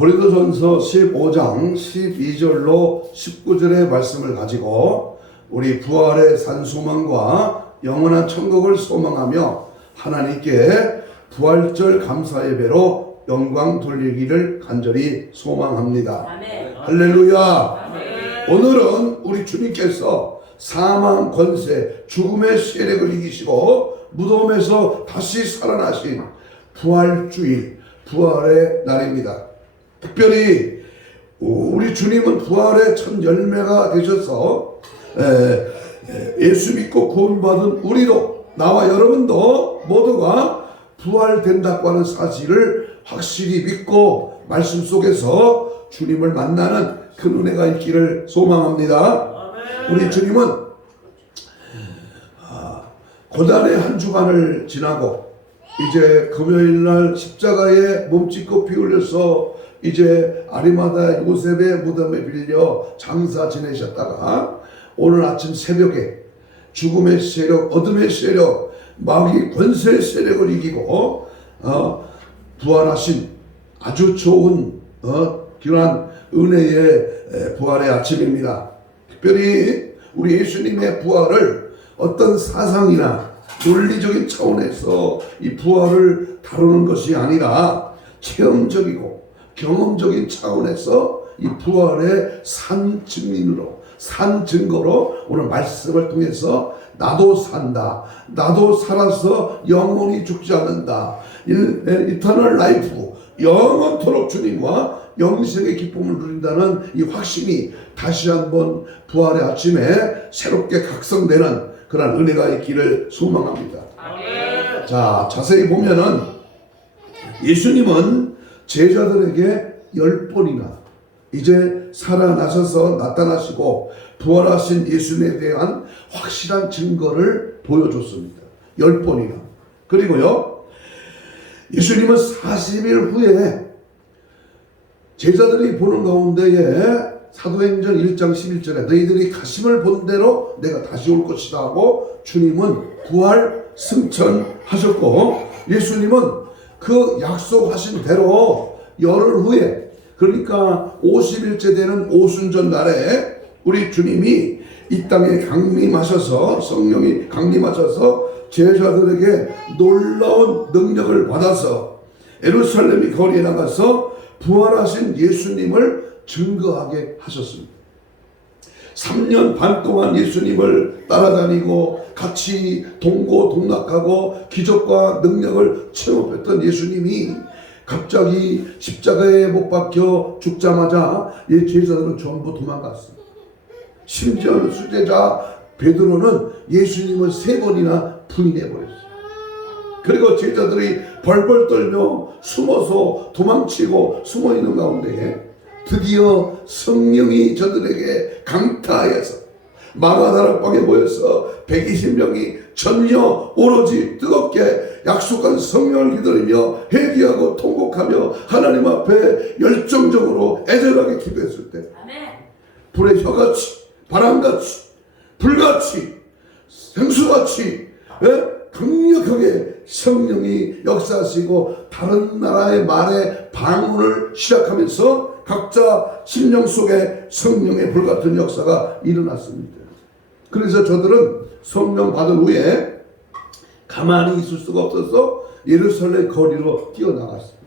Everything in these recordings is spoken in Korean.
고린도전서 15장 12절로 19절의 말씀을 가지고 우리 부활의 산 소망과 영원한 천국을 소망하며 하나님께 부활절 감사 예배로 영광 돌리기를 간절히 소망합니다. 아멘. 할렐루야. 아멘. 오늘은 우리 주님께서 사망 권세 죽음의 세력을 이기시고 무덤에서 다시 살아나신 부활주일 부활의 날입니다. 특별히 우리 주님은 부활의 첫 열매가 되셔서 예수 믿고 구원받은 우리도 나와 여러분도 모두가 부활된다고 하는 사실을 확실히 믿고 말씀 속에서 주님을 만나는 그 은혜가 있기를 소망합니다. 우리 주님은 고단의 한 주간을 지나고 이제 금요일날 십자가에 몸짓고 피 흘려서 이제 아리마다 요셉의 무덤에 빌려 장사 지내셨다가 오늘 아침 새벽에 죽음의 세력, 어둠의 세력, 마귀 권세의 세력을 이기고 부활하신 아주 좋은 귀한 은혜의 부활의 아침입니다. 특별히 우리 예수님의 부활을 어떤 사상이나 논리적인 차원에서 이 부활을 다루는 것이 아니라 체험적이고 경험적인 차원에서 이 부활의 산 증인으로, 산 증거로 오늘 말씀을 통해서 나도 산다, 나도 살아서 영원히 죽지 않는다, 이터널 라이프, 영원토록 주님과 영생의 기쁨을 누린다는 이 확신이 다시 한번 부활의 아침에 새롭게 각성되는 그런 은혜가 있기를 소망합니다. 아멘. 자, 자세히 보면은 예수님은 제자들에게 10번이나 이제 살아나셔서 나타나시고 부활하신 예수님에 대한 확실한 증거를 보여줬습니다. 10번이나. 그리고요, 예수님은 40일 후에 제자들이 보는 가운데에 사도행전 1장 11절에 너희들이 가심을 본 대로 내가 다시 올 것이다 하고 주님은 부활 승천하셨고 예수님은 그 약속하신 대로 열흘 후에 그러니까 50일째 되는 오순절 날에 우리 주님이 이 땅에 강림하셔서 성령이 강림하셔서 제자들에게 놀라운 능력을 받아서 예루살렘 거리에 나가서 부활하신 예수님을 증거하게 하셨습니다. 3년 반 동안 예수님을 따라다니고 같이 동고동락하고 기적과 능력을 체험했던 예수님이 갑자기 십자가에 못 박혀 죽자마자 이 제자들은 전부 도망갔습니다. 심지어 수제자 베드로는 예수님을 3번이나 부인해버렸어요. 그리고 제자들이 벌벌 떨며 숨어서 도망치고 숨어있는 가운데에 드디어 성령이 저들에게 강타하여서 마가다락방에 모여서 120명이 전혀 오로지 뜨겁게 약속한 성령을 기다리며 회개하고 통곡하며 하나님 앞에 열정적으로 애절하게 기도했을 때 불의 혀같이 바람같이 불같이 생수같이 강력하게 성령이 역사하시고 다른 나라의 말에 방언을 시작하면서 각자 심령 속에 성령의 불같은 역사가 일어났습니다. 그래서 저들은 성령 받은 후에 가만히 있을 수가 없어서 예루살렘 거리로 뛰어나갔습니다.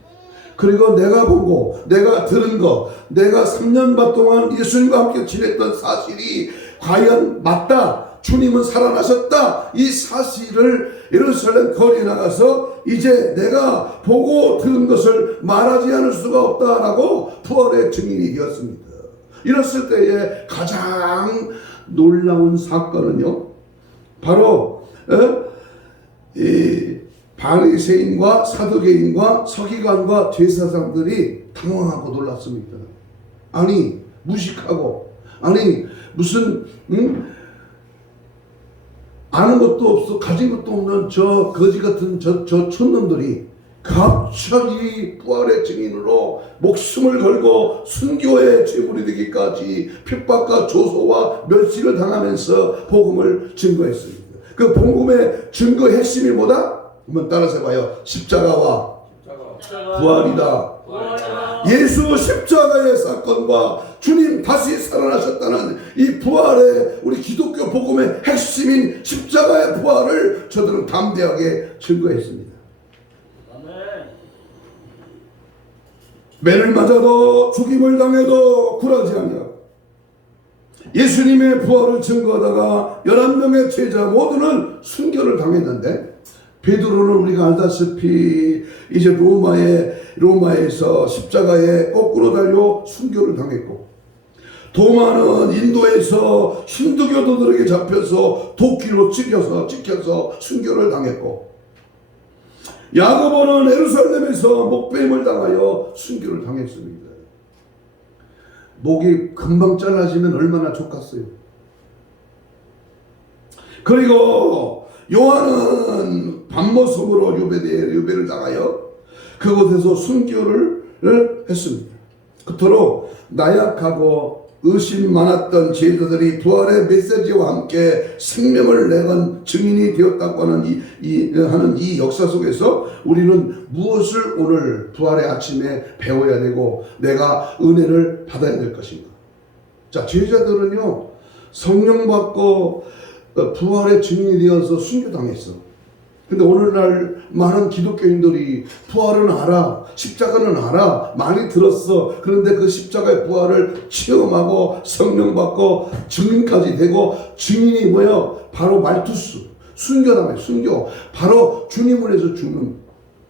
그리고 내가 보고 내가 들은 거, 내가 3년 반 동안 예수님과 함께 지냈던 사실이 과연 맞다, 주님은 살아나셨다, 이 사실을 예루살렘 거리에 나가서 이제 내가 보고 들은 것을 말하지 않을 수가 없다라고 부활의 증인이 되었습니다. 이랬을 때에 가장 놀라운 사건은요, 바로 이 바리새인과 사두개인과 서기관과 제사장들이 당황하고 놀랐습니다. 아니 무식하고 아니 무슨 아는 것도 없어 가진 것도 없는 저 거지 같은 저 촌놈들이 갑자기 부활의 증인으로 목숨을 걸고 순교의 제물이 되기까지 핍박과 조소와 멸시를 당하면서 복음을 증거했습니다. 그 복음의 증거의 핵심이 뭐다? 한번 따라서 봐요. 십자가와 부활이다. 예수 십자가의 사건과 주님 다시 살아나셨다는 이 부활의 우리 기독교 복음의 핵심인 십자가의 부활을 저들은 담대하게 증거했습니다. 매를 맞아도 죽임을 당해도 굴하지 않냐. 예수님의 부활을 증거하다가 11명의 제자 모두는 순교를 당했는데, 베드로는 우리가 알다시피 이제 로마에서 십자가에 거꾸로 달려 순교를 당했고, 도마는 인도에서 힌두교도들에게 잡혀서 도끼로 찍혀서 순교를 당했고, 야고보는 예루살렘에서 목배임을 당하여 순교를 당했습니다. 목이 금방 잘라지면 얼마나 좋겠어요. 그리고 요한은 밤모섬으로 유배를 당하여 그곳에서 순교를 했습니다. 그토록 나약하고 의심 많았던 제자들이 부활의 메시지와 함께 생명을 내건 증인이 되었다고 하는 이 역사 속에서 우리는 무엇을 오늘 부활의 아침에 배워야 되고 내가 은혜를 받아야 될 것인가? 자, 제자들은요, 성령 받고 부활의 증인이 되어서 순교당했어. 근데 오늘날 많은 기독교인들이 부활은 알아, 십자가는 알아, 많이 들었어. 그런데 그 십자가의 부활을 체험하고 성령 받고 증인까지 되고, 증인이 뭐야? 바로 말투스, 순교라며, 순교. 바로 주님을 해서 죽는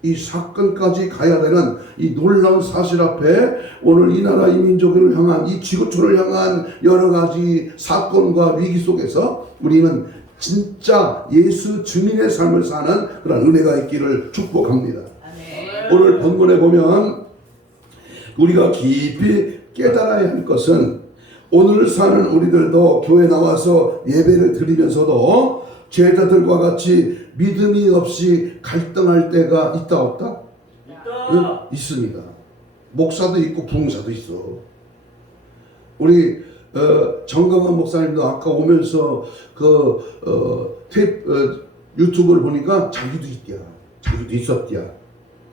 이 사건까지 가야 되는 이 놀라운 사실 앞에 오늘 이 나라 이 민족을 향한, 이 지구촌을 향한 여러 가지 사건과 위기 속에서 우리는 진짜 예수 증인의 삶을 사는 그런 은혜가 있기를 축복합니다. 오늘 본문에 보면 우리가 깊이 깨달아야 할 것은, 오늘 사는 우리들도 교회 나와서 예배를 드리면서도 제자들과 같이 믿음이 없이 갈등할 때가 있다 없다? 응? 있습니다. 목사도 있고 부흥사도 있어. 우리 정강원 목사님도 아까 오면서 유튜브를 보니까 자기도 있었대야.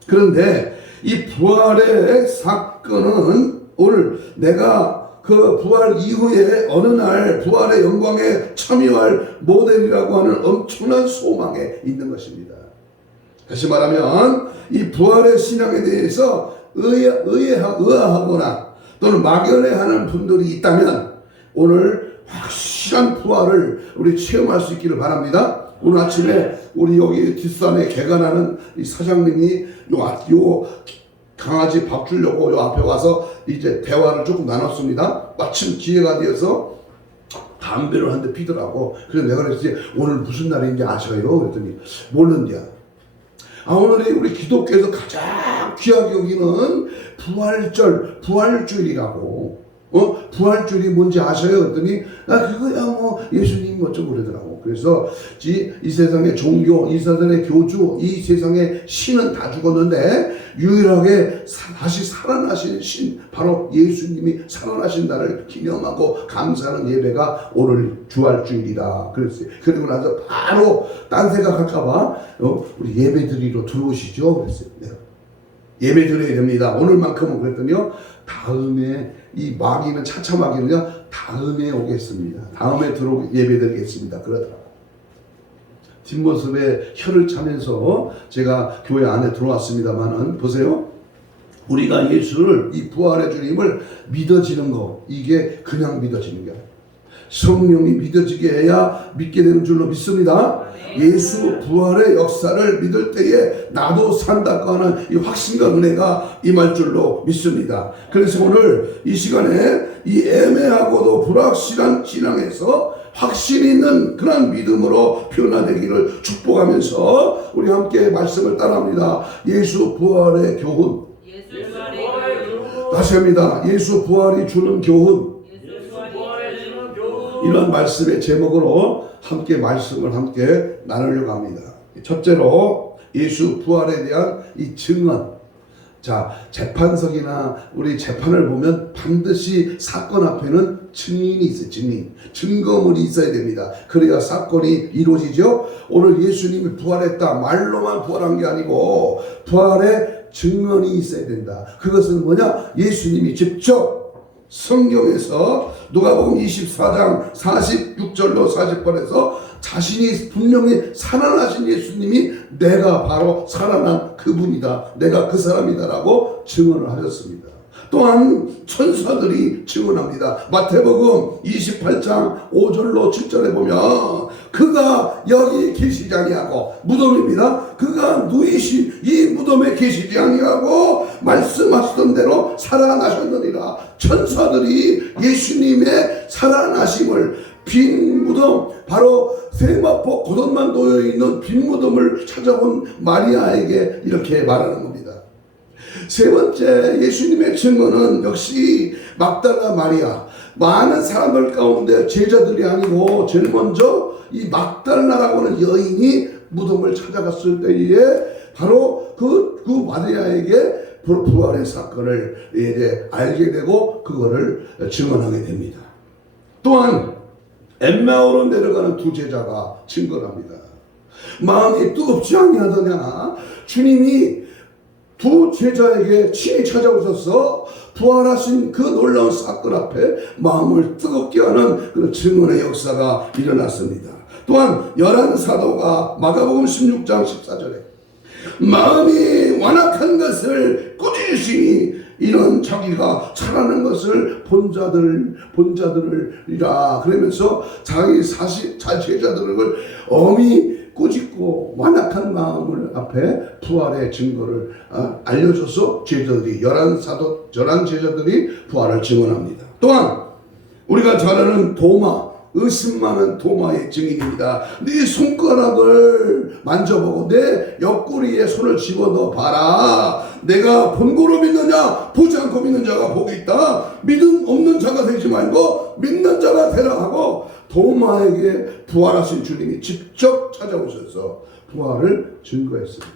그런데 이 부활의 사건은 오늘 내가 그 부활 이후에 어느 날 부활의 영광에 참여할 모델이라고 하는 엄청난 소망에 있는 것입니다. 다시 말하면 이 부활의 신앙에 대해서 의아하거나 또는 막연해하는 분들이 있다면 오늘 확실한 부활을 우리 체험할 수 있기를 바랍니다. 오늘 아침에 우리 여기 뒷산에 개간하는 이 사장님이 요 강아지 밥 주려고 요 앞에 와서 이제 대화를 조금 나눴습니다. 마침 기회가 되어서 담배를 한 대 피더라고. 그래서 내가 그랬지, 오늘 무슨 날인지 아셔요? 그랬더니 모른대요. 오늘이 우리 기독교에서 가장 귀하게 여기는 부활주일이라고. 부활주일이 뭔지 아셔요? 그랬더니 그거야 뭐 예수님 어쩌고 그러더라고. 그래서 이 세상의 종교, 이 세상의 교주, 이 세상의 신은 다 죽었는데 유일하게 다시 살아나신 신, 바로 예수님이 살아나신 날을 기념하고 감사하는 예배가 오늘 부활주일이다 그랬어요. 그리고 나서 바로 딴 생각할까봐 우리 예배 드리러 들어오시죠 그랬어요. 내가 예배 드려야 됩니다. 오늘만큼은. 그랬더니요, 다음에 이 마귀는 차차 마귀는요, 다음에 오겠습니다. 다음에 예배 드리겠습니다. 그러더라고요. 뒷모습에 혀를 차면서 제가 교회 안에 들어왔습니다만은 보세요. 우리가 예수를, 이 부활의 주님을 믿어지는 거, 이게 그냥 믿어지는 게 아니에요. 성령이 믿어지게 해야 믿게 되는 줄로 믿습니다. 예수 부활의 역사를 믿을 때에 나도 산다고 하는 이 확신과 은혜가 임할 줄로 믿습니다. 그래서 오늘 이 시간에 이 애매하고도 불확실한 신앙에서 확신 있는 그런 믿음으로 변화되기를 축복하면서 우리 함께 말씀을 따라합니다. 예수 부활의 교훈. 다시 합니다. 예수 부활이 주는 교훈. 이런 말씀의 제목으로 함께 말씀을 함께 나누려고 합니다. 첫째로 예수 부활에 대한 이 증언. 자, 재판석이나 우리 재판을 보면 반드시 사건 앞에는 증인이 있어요. 증거물이 있어야 됩니다. 그래야 사건이 이루어지죠. 오늘 예수님이 부활했다 말로만 부활한 게 아니고 부활의 증언이 있어야 된다. 그것은 뭐냐? 예수님이 직접 성경에서 누가복음 24장 46절로 48절에서 자신이 분명히 살아나신 예수님이 내가 바로 살아난 그분이다, 내가 그 사람이다라고 증언을 하셨습니다. 또한 천사들이 증언합니다. 마태복음 28장 5절로 7절에 보면 그가 여기 계시지 아니하고, 무덤입니다. 그가 누이시 이 무덤에 계시지 아니하고 말씀하시던 대로 살아나셨느니라. 천사들이 예수님의 살아나심을, 빈 무덤, 바로 세마포 고돈만 놓여 있는 빈 무덤을 찾아온 마리아에게 이렇게 말하는 겁니다. 세 번째 예수님의 증언은 역시 막달라 마리아, 많은 사람들 가운데 제자들이 아니고 제일 먼저 이 막달라라고 하는 여인이 무덤을 찾아갔을 때에 바로 그 마리아에게 부활의 사건을 이제 알게 되고 그거를 증언하게 됩니다. 또한 엠마오로 내려가는 두 제자가 증거합니다. 마음이 뜨겁지 아니하더냐. 주님이 두 제자에게 친히 찾아오셔서 부활하신 그 놀라운 사건 앞에 마음을 뜨겁게 하는 그런 증언의 역사가 일어났습니다. 또한 11사도가 마가복음 16장 14절에 마음이 완악한 것을 꾸짖으시니 이런 자기가 잘하는 것을 본 자들이라 그러면서 자기 제자들을 엄히 꾸짖고 완악한 마음을 앞에 부활의 증거를 알려줘서 제자들이 11 제자들이 부활을 증언합니다. 또한 우리가 잘 아는 도마, 의심 많은 도마의 증인입니다. 네 손가락을 만져보고 내 옆구리에 손을 집어넣어 봐라. 내가 본고로 믿느냐 보지 않고 믿는 자가 복이 있다. 믿음 없는 자가 되지 말고 믿는 자가 되라 하고 도마에게 부활하신 주님이 직접 찾아오셔서 부활을 증거했습니다.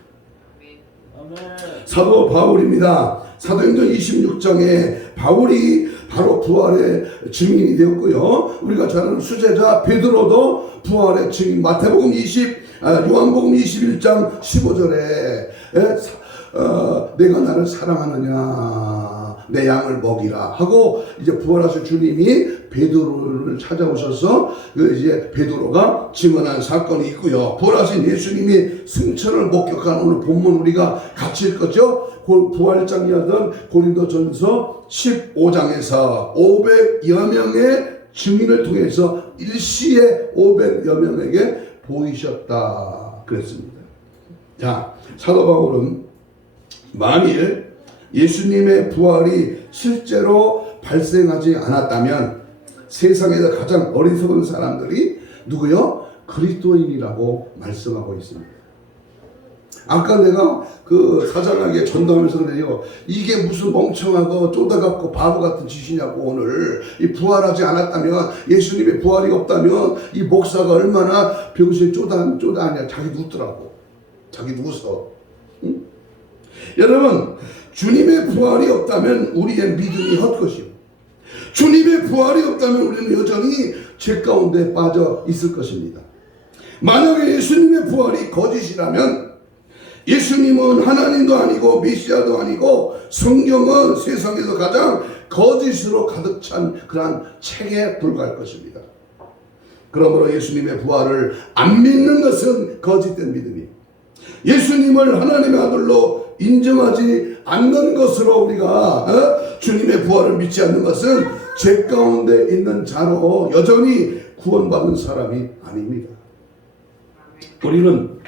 사도 바울입니다. 사도행전 26장에 바울이 바로 부활의 증인이 되었고요. 우리가 잘 아는 수제자 베드로도 부활의 증인, 마태복음 요한복음 21장 15절에 내가 나를 사랑하느냐 내 양을 먹이라 하고 이제 부활하신 주님이 베드로를 찾아오셔서 이제 베드로가 증언한 사건이 있고요. 부활하신 예수님이 승천을 목격한 오늘 본문 우리가 같이 읽었죠. 부활장이었던 고린도전서 15장에서 500여 명의 증인을 통해서 일시에 500여 명에게 보이셨다 그랬습니다. 자, 사도 바울은 만일 예수님의 부활이 실제로 발생하지 않았다면 세상에서 가장 어리석은 사람들이 누구요? 그리스도인이라고 말씀하고 있습니다. 아까 내가 그 사장에게 전담하면서 그래요. 이게 무슨 멍청하고 쪼다갖고 바보 같은 짓이냐고. 오늘 이 부활하지 않았다면, 예수님의 부활이 없다면 이 목사가 얼마나 병신에 쪼다하냐. 자기도 웃더라고. 자기도 웃어. 응? 여러분, 주님의 부활이 없다면 우리의 믿음이 헛것이고, 주님의 부활이 없다면 우리는 여전히 죄 가운데 빠져 있을 것입니다. 만약에 예수님의 부활이 거짓이라면 예수님은 하나님도 아니고 메시아도 아니고 성경은 세상에서 가장 거짓으로 가득 찬 그러한 책에 불과할 것입니다. 그러므로 예수님의 부활을 안 믿는 것은 거짓된 믿음이에요. 예수님을 하나님의 아들로 인정하지 않는 것으로 우리가 주님의 부활을 믿지 않는 것은 죄 가운데 있는 자로 여전히 구원받는 사람이 아닙니다. 우리는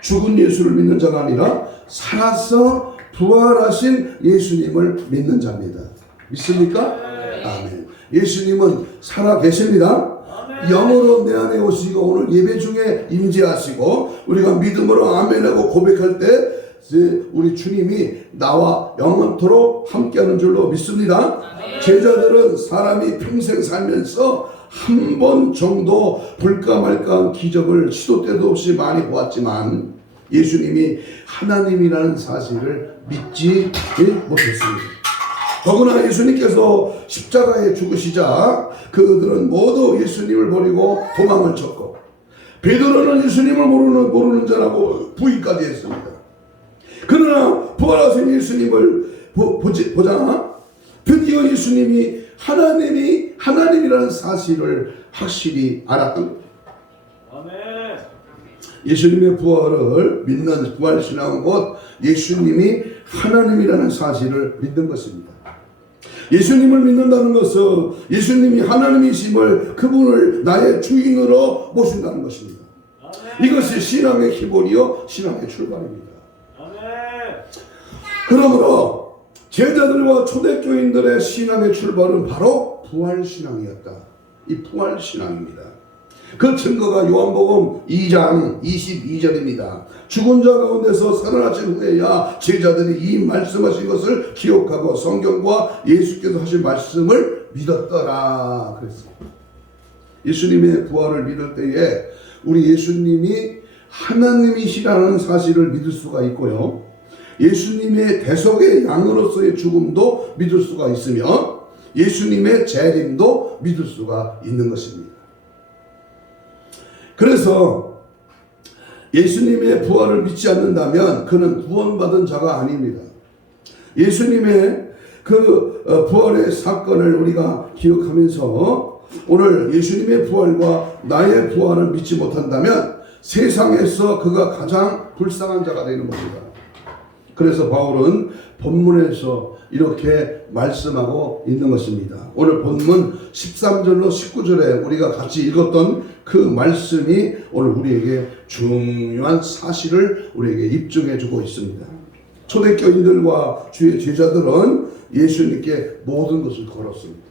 죽은 예수를 믿는 자가 아니라 살아서 부활하신 예수님을 믿는 자입니다. 믿습니까? 아멘. 예수님은 살아 계십니다. 영으로 내 안에 오시고 오늘 예배 중에 임재하시고 우리가 믿음으로 아멘하고 고백할 때 우리 주님이 나와 영원토록 함께하는 줄로 믿습니다. 제자들은 사람이 평생 살면서 한 번 정도 볼까 말까한 기적을 시도 때도 없이 많이 보았지만 예수님이 하나님이라는 사실을 믿지 못했습니다. 더구나 예수님께서 십자가에 죽으시자 그들은 모두 예수님을 버리고 도망을 쳤고 베드로는 예수님을 모르는 자라고 부인까지 했습니다. 그러나 부활하신 예수님을 보자 드디어 예수님이 하나님이라는 사실을 확실히 알았던 거예요. 아멘. 예수님의 부활을 믿는 부활신앙은 곧 예수님이 하나님이라는 사실을 믿는 것입니다. 예수님을 믿는다는 것은 예수님이 하나님이심을 그분을 나의 주인으로 모신다는 것입니다. 아멘. 이것이 신앙의 기본이요 신앙의 출발입니다. 아멘. 그러므로 제자들과 초대교인들의 신앙의 출발은 바로 부활신앙이었다. 이 부활신앙입니다. 그 증거가 요한복음 2장 22절입니다. 죽은 자 가운데서 살아나신 후에야 제자들이 이 말씀하신 것을 기억하고 성경과 예수께서 하신 말씀을 믿었더라 그랬습니다. 예수님의 부활을 믿을 때에 우리 예수님이 하나님이시라는 사실을 믿을 수가 있고요, 예수님의 대속의 양으로서의 죽음도 믿을 수가 있으며 예수님의 재림도 믿을 수가 있는 것입니다. 그래서 예수님의 부활을 믿지 않는다면 그는 구원받은 자가 아닙니다. 예수님의 그 부활의 사건을 우리가 기억하면서 오늘 예수님의 부활과 나의 부활을 믿지 못한다면 세상에서 그가 가장 불쌍한 자가 되는 겁니다. 그래서 바울은 본문에서 이렇게 말씀하고 있는 것입니다. 오늘 본문 13절로 19절에 우리가 같이 읽었던 그 말씀이 오늘 우리에게 중요한 사실을 우리에게 입증해 주고 있습니다. 초대교인들과 주의 제자들은 예수님께 모든 것을 걸었습니다.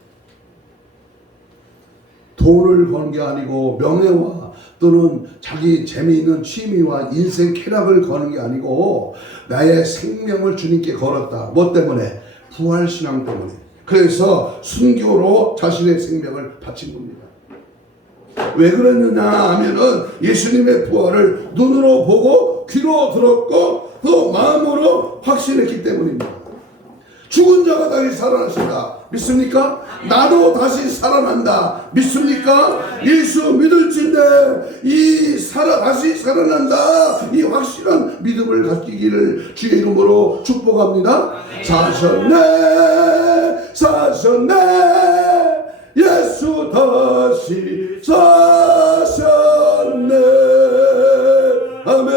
돈을 건 게 아니고 명예와 또는 자기 재미있는 취미와 인생 쾌락을 거는 게 아니고 나의 생명을 주님께 걸었다. 뭐 때문에? 부활신앙 때문에. 그래서 순교로 자신의 생명을 바친 겁니다. 왜 그랬느냐 하면은 예수님의 부활을 눈으로 보고 귀로 들었고 또 마음으로 확신했기 때문입니다. 죽은 자가 다시 살아나신다. 믿습니까? 나도 다시 살아난다. 믿습니까? 예수 믿을진데 다시 살아난다. 이 확실한 믿음을 가지기를 주의 이름으로 축복합니다. 사셨네 예수 다시 사셨네. 아멘.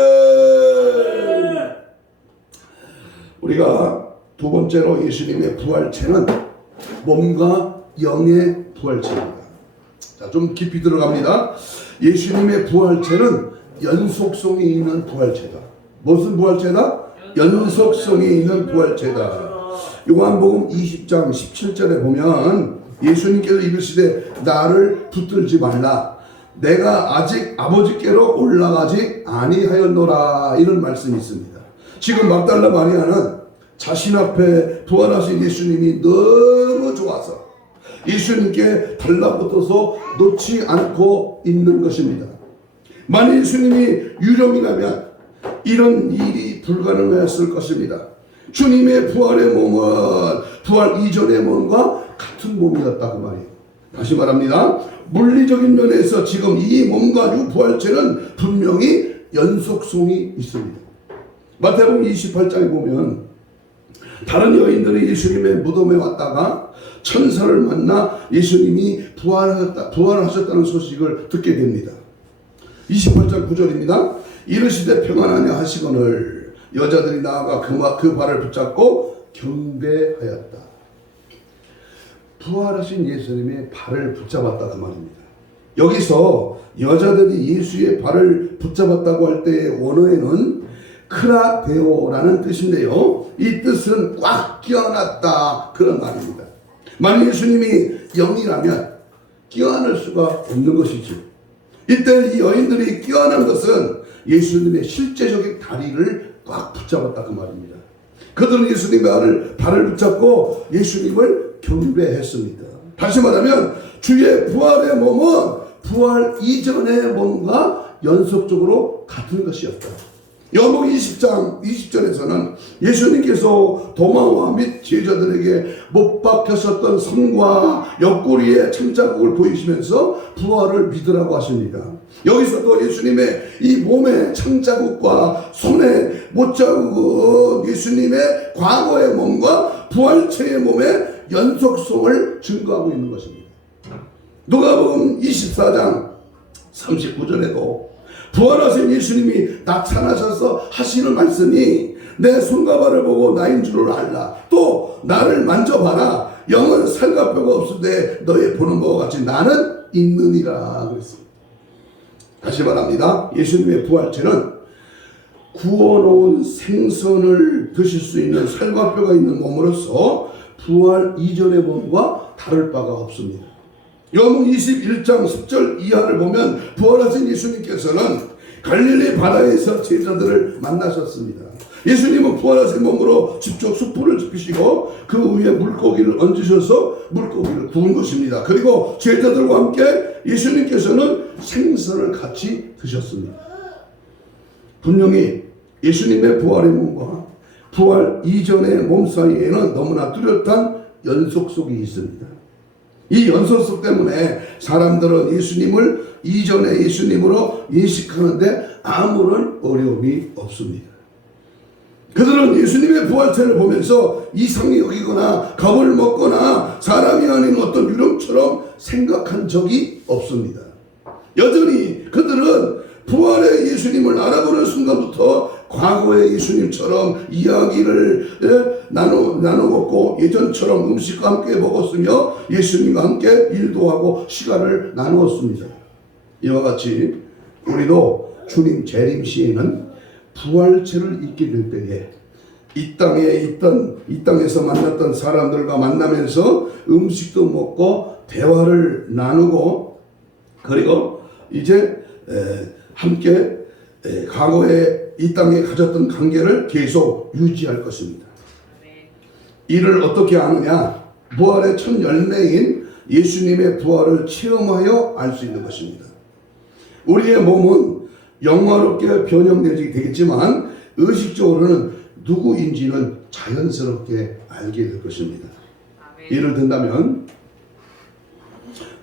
우리가 두 번째로 예수님의 부활체는 몸과 영의 부활체입니다. 자, 좀 깊이 들어갑니다. 예수님의 부활체는 연속성이 있는 부활체다. 무슨 부활체다? 연속성이 있는 부활체다. 요한복음 20장 17절에 보면 예수님께서 이르시되 나를 붙들지 말라. 내가 아직 아버지께로 올라가지 아니하였노라. 이런 말씀이 있습니다. 지금 막달라 마리아는 자신 앞에 부활하신 예수님이 너무 좋아서 예수님께 달라붙어서 놓지 않고 있는 것입니다. 만일 예수님이 유령이라면 이런 일이 불가능했을 것입니다. 주님의 부활의 몸은 부활 이전의 몸과 같은 몸이었다 그 말이에요. 다시 말합니다. 물리적인 면에서 지금 이 몸과 유부활체는 분명히 연속성이 있습니다. 마태복음 28장에 보면 다른 여인들이 예수님의 무덤에 왔다가 천사를 만나 예수님이 부활하셨다는 소식을 듣게 됩니다. 28장 9절입니다. 이르시되 평안하냐 하시거늘 여자들이 나아가 그 발을 붙잡고 경배하였다. 부활하신 예수님의 발을 붙잡았다 그 말입니다. 여기서 여자들이 예수의 발을 붙잡았다고 할 때의 원어에는 크라데오라는 뜻인데요, 이 뜻은 꽉 끼어놨다 그런 말입니다. 만약 예수님이 영이라면 끼어안을 수가 없는 것이죠. 이때 이 여인들이 끼어난 것은 예수님의 실제적인 다리를 꽉 붙잡았다 그 말입니다. 그들은 예수님의 발을 붙잡고 예수님을 경배했습니다. 다시 말하면 주의 부활의 몸은 부활 이전의 몸과 연속적으로 같은 것이었다. 요한복음 20장 20절에서는 예수님께서 도마와 및 제자들에게 못 박혔었던 손과 옆구리에 창자국을 보이시면서 부활을 믿으라고 하십니다. 여기서도 예수님의 이 몸의 창자국과 손의 못자국은 예수님의 과거의 몸과 부활체의 몸의 연속성을 증거하고 있는 것입니다. 누가복음 24장 39절에도 부활하신 예수님이 나타나셔서 하시는 말씀이 내 손과 발을 보고 나인 줄을 알라. 또 나를 만져봐라. 영은 살과 뼈가 없으되 너의 보는 바와 같이 나는 있느니라 그랬습니다. 다시 말합니다. 예수님의 부활체는 구워놓은 생선을 드실 수 있는 살과 뼈가 있는 몸으로서 부활 이전의 몸과 다를 바가 없습니다. 요한복음 21장 10절 이하를 보면 부활하신 예수님께서는 갈릴리 바다에서 제자들을 만나셨습니다. 예수님은 부활하신 몸으로 직접 숯불을 지피시고 그 위에 물고기를 얹으셔서 물고기를 구운 것입니다. 그리고 제자들과 함께 예수님께서는 생선을 같이 드셨습니다. 분명히 예수님의 부활의 몸과 부활 이전의 몸 사이에는 너무나 뚜렷한 연속성이 있습니다. 이 연속성 때문에 사람들은 예수님을 이전의 예수님으로 인식하는데 아무런 어려움이 없습니다. 그들은 예수님의 부활체를 보면서 이상히 여기거나 겁을 먹거나 사람이 아닌 어떤 유령처럼 생각한 적이 없습니다. 여전히 그들은 부활의 예수님을 알아보는 순간부터 과거의 예수님처럼 이야기를 나누었고 예전처럼 음식과 함께 먹었으며 예수님과 함께 일도 하고 시간을 나누었습니다. 이와 같이 우리도 주님 재림 시에는 부활체를 입게 될 때에 이 땅에서 만났던 사람들과 만나면서 음식도 먹고 대화를 나누고 그리고 이제 함께 과거에 이 땅에 가졌던 관계를 계속 유지할 것입니다. 이를 어떻게 아느냐? 부활의 첫 열매인 예수님의 부활을 체험하여 알 수 있는 것입니다. 우리의 몸은 영화롭게 변형되지 되겠지만 의식적으로는 누구인지는 자연스럽게 알게 될 것입니다. 예를 든다면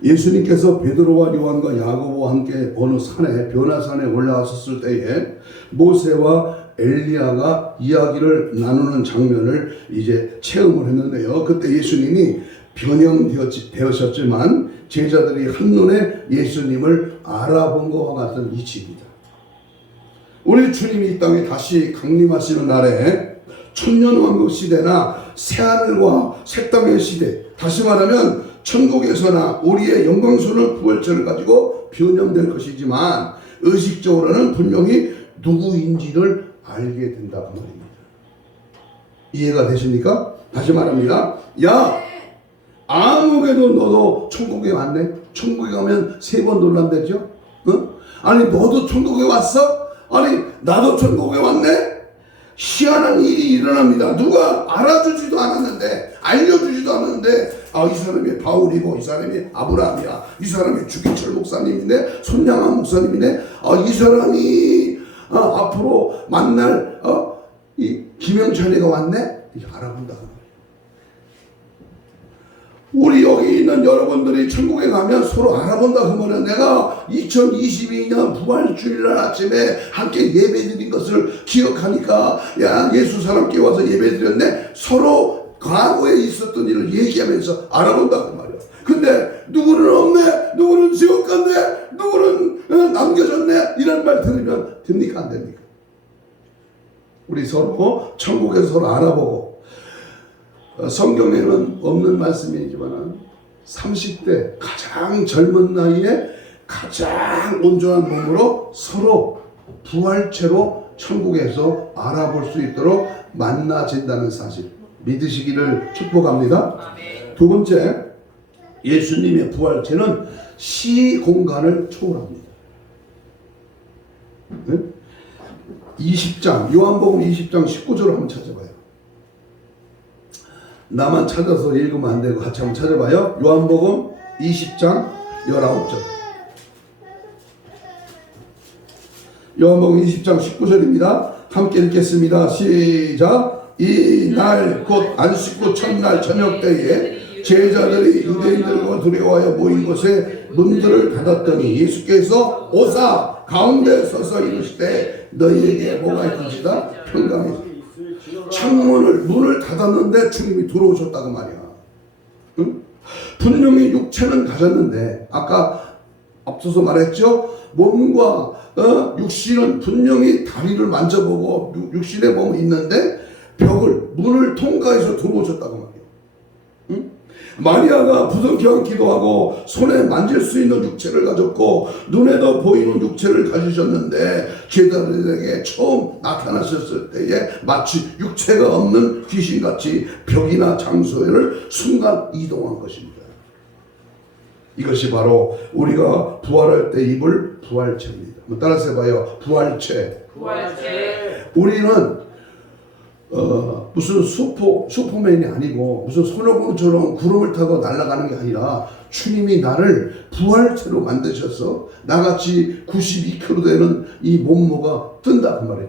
예수님께서 베드로와 요한과 야고보와 함께 어느 산에 변화산에 올라왔었을 때에 모세와 엘리야가 이야기를 나누는 장면을 이제 체험을 했는데요. 그때 예수님이 변형되었지만 제자들이 한눈에 예수님을 알아본 것과 같은 이치입니다. 우리 주님이 이 땅에 다시 강림하시는 날에 천년왕국 시대나 새하늘과 새 땅의 시대, 다시 말하면 천국에서나 우리의 영광스러운 부활체를 가지고 변형될 것이지만 의식적으로는 분명히 누구인지를 알게 된다고 말입니다. 이해가 되십니까? 다시 말합니다. 야, 아무개도 너도 천국에 왔네? 천국에 가면 3번 논란되죠? 아니 너도 천국에 왔어? 아니 나도 천국에 왔네? 희한한 일이 일어납니다. 누가 알아주지도 않았는데 알려주지도 않았는데 이 사람이 바울이고 이 사람이 아브라함이야. 이 사람이 주기철 목사님이네. 손양한 목사님이네. 이 사람이 앞으로 만날 이 김영찬이가 왔네. 이렇게 알아본다. 우리 여기 있는 여러분들이 천국에 가면 서로 알아본다 그러면 내가 2022년 부활주일날 아침에 함께 예배드린 것을 기억하니까 야 예수 사람께 와서 예배드렸네. 서로 과거에 있었던 일을 얘기하면서 알아본다 그 말이야. 근데 누구는 없네, 누구는 지옥 갔네, 누구는 남겨졌네 이런 말 들으면 됩니까 안 됩니까? 우리 서로 천국에서 서로 알아보고 성경에는 없는 말씀이지만 30대 가장 젊은 나이에 가장 온전한 몸으로 서로 부활체로 천국에서 알아볼 수 있도록 만나진다는 사실 믿으시기를 축복합니다. 두 번째, 예수님의 부활체는 시공간을 초월합니다. 20장 요한복음 20장 19절을 한번 찾아봐요. 나만 찾아서 읽으면 안 되고 같이 한번 찾아봐요. 요한복음 20장 19절. 요한복음 20장 19절입니다. 함께 읽겠습니다. 시작. 이 날 곧 안식구 첫날 저녁 때에 제자들이 유대인들과 두려워하여 모인 곳에 문들을 닫았더니 예수께서 오사 가운데 서서 이르시되 너희에게 뭐가 있는지다 평강이. 문을 닫았는데 주님이 들어오셨다고 말이야. 응? 분명히 육체는 가졌는데 아까 앞서서 말했죠. 몸과 육신은 분명히 다리를 만져보고 육신의 몸은 있는데 문을 통과해서 들어오셨다고 말이에요. 응? 마리아가 부둥켜 기도하고 손에 만질 수 있는 육체를 가졌고 눈에도 보이는 육체를 가지셨는데 제자들에게 처음 나타나셨을 때에 마치 육체가 없는 귀신같이 벽이나 장소를 순간 이동한 것입니다. 이것이 바로 우리가 부활할 때 입을 부활체입니다. 따라서 해봐요. 부활체. 우리는 무슨 슈퍼맨이 아니고 무슨 손오공처럼 구름을 타고 날아가는 게 아니라 주님이 나를 부활체로 만드셔서 나같이 92kg 되는 이 몸무가 뜬다 그 말이에요.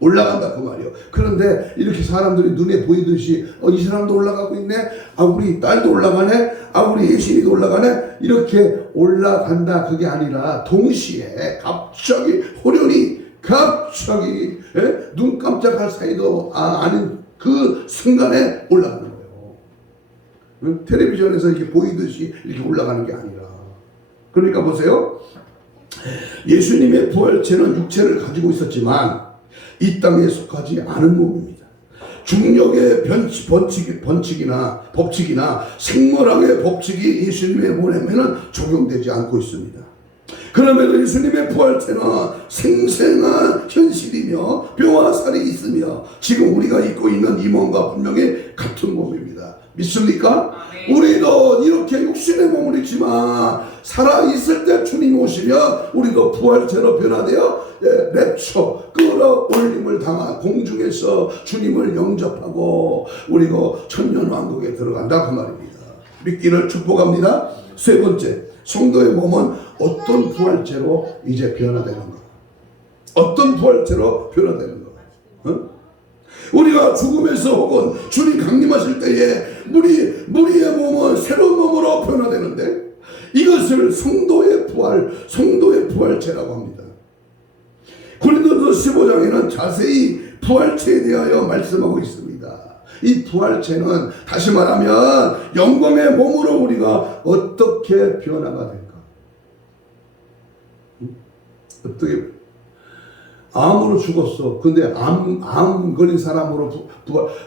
올라간다 그 말이에요. 그런데 이렇게 사람들이 눈에 보이듯이 이 사람도 올라가고 있네, 우리 딸도 올라가네, 우리 예신이도 올라가네, 이렇게 올라간다 그게 아니라 동시에 갑자기 호련히 눈 깜짝할 사이도 아닌 그 순간에 올라가는 거예요. 텔레비전에서 이렇게 보이듯이 이렇게 올라가는 게 아니라. 그러니까 보세요. 예수님의 부활체는 육체를 가지고 있었지만 이 땅에 속하지 않은 몸입니다. 중력의 법칙이나 생물학의 법칙이 예수님의 몸에는 적용되지 않고 있습니다. 그러면 예수님의 부활체는 생생한 현실이며 뼈와 살이 있으며 지금 우리가 입고 있는 이 몸과 분명히 같은 몸입니다. 믿습니까? 우리도 이렇게 육신의 몸을 입지만 살아있을 때 주님 오시면 우리도 부활체로 변화되어 랩처 끌어올림을 당한 공중에서 주님을 영접하고 우리가 천년왕국에 들어간다 그 말입니다. 믿기를 축복합니다. 세 번째, 성도의 몸은 어떤 부활체로 이제 변화되는가? 어떤 부활체로 변화되는가? 우리가 죽음에서 혹은 주님 강림하실 때에 우리의 몸은 새로운 몸으로 변화되는데 이것을 성도의 부활체라고 합니다. 고린도서 15장에는 자세히 부활체에 대하여 말씀하고 있습니다. 이 부활체는 다시 말하면 영광의 몸으로 우리가 어떻게 변화가 될까? 어떻게 암으로 죽었어. 근데 암 걸린 사람으로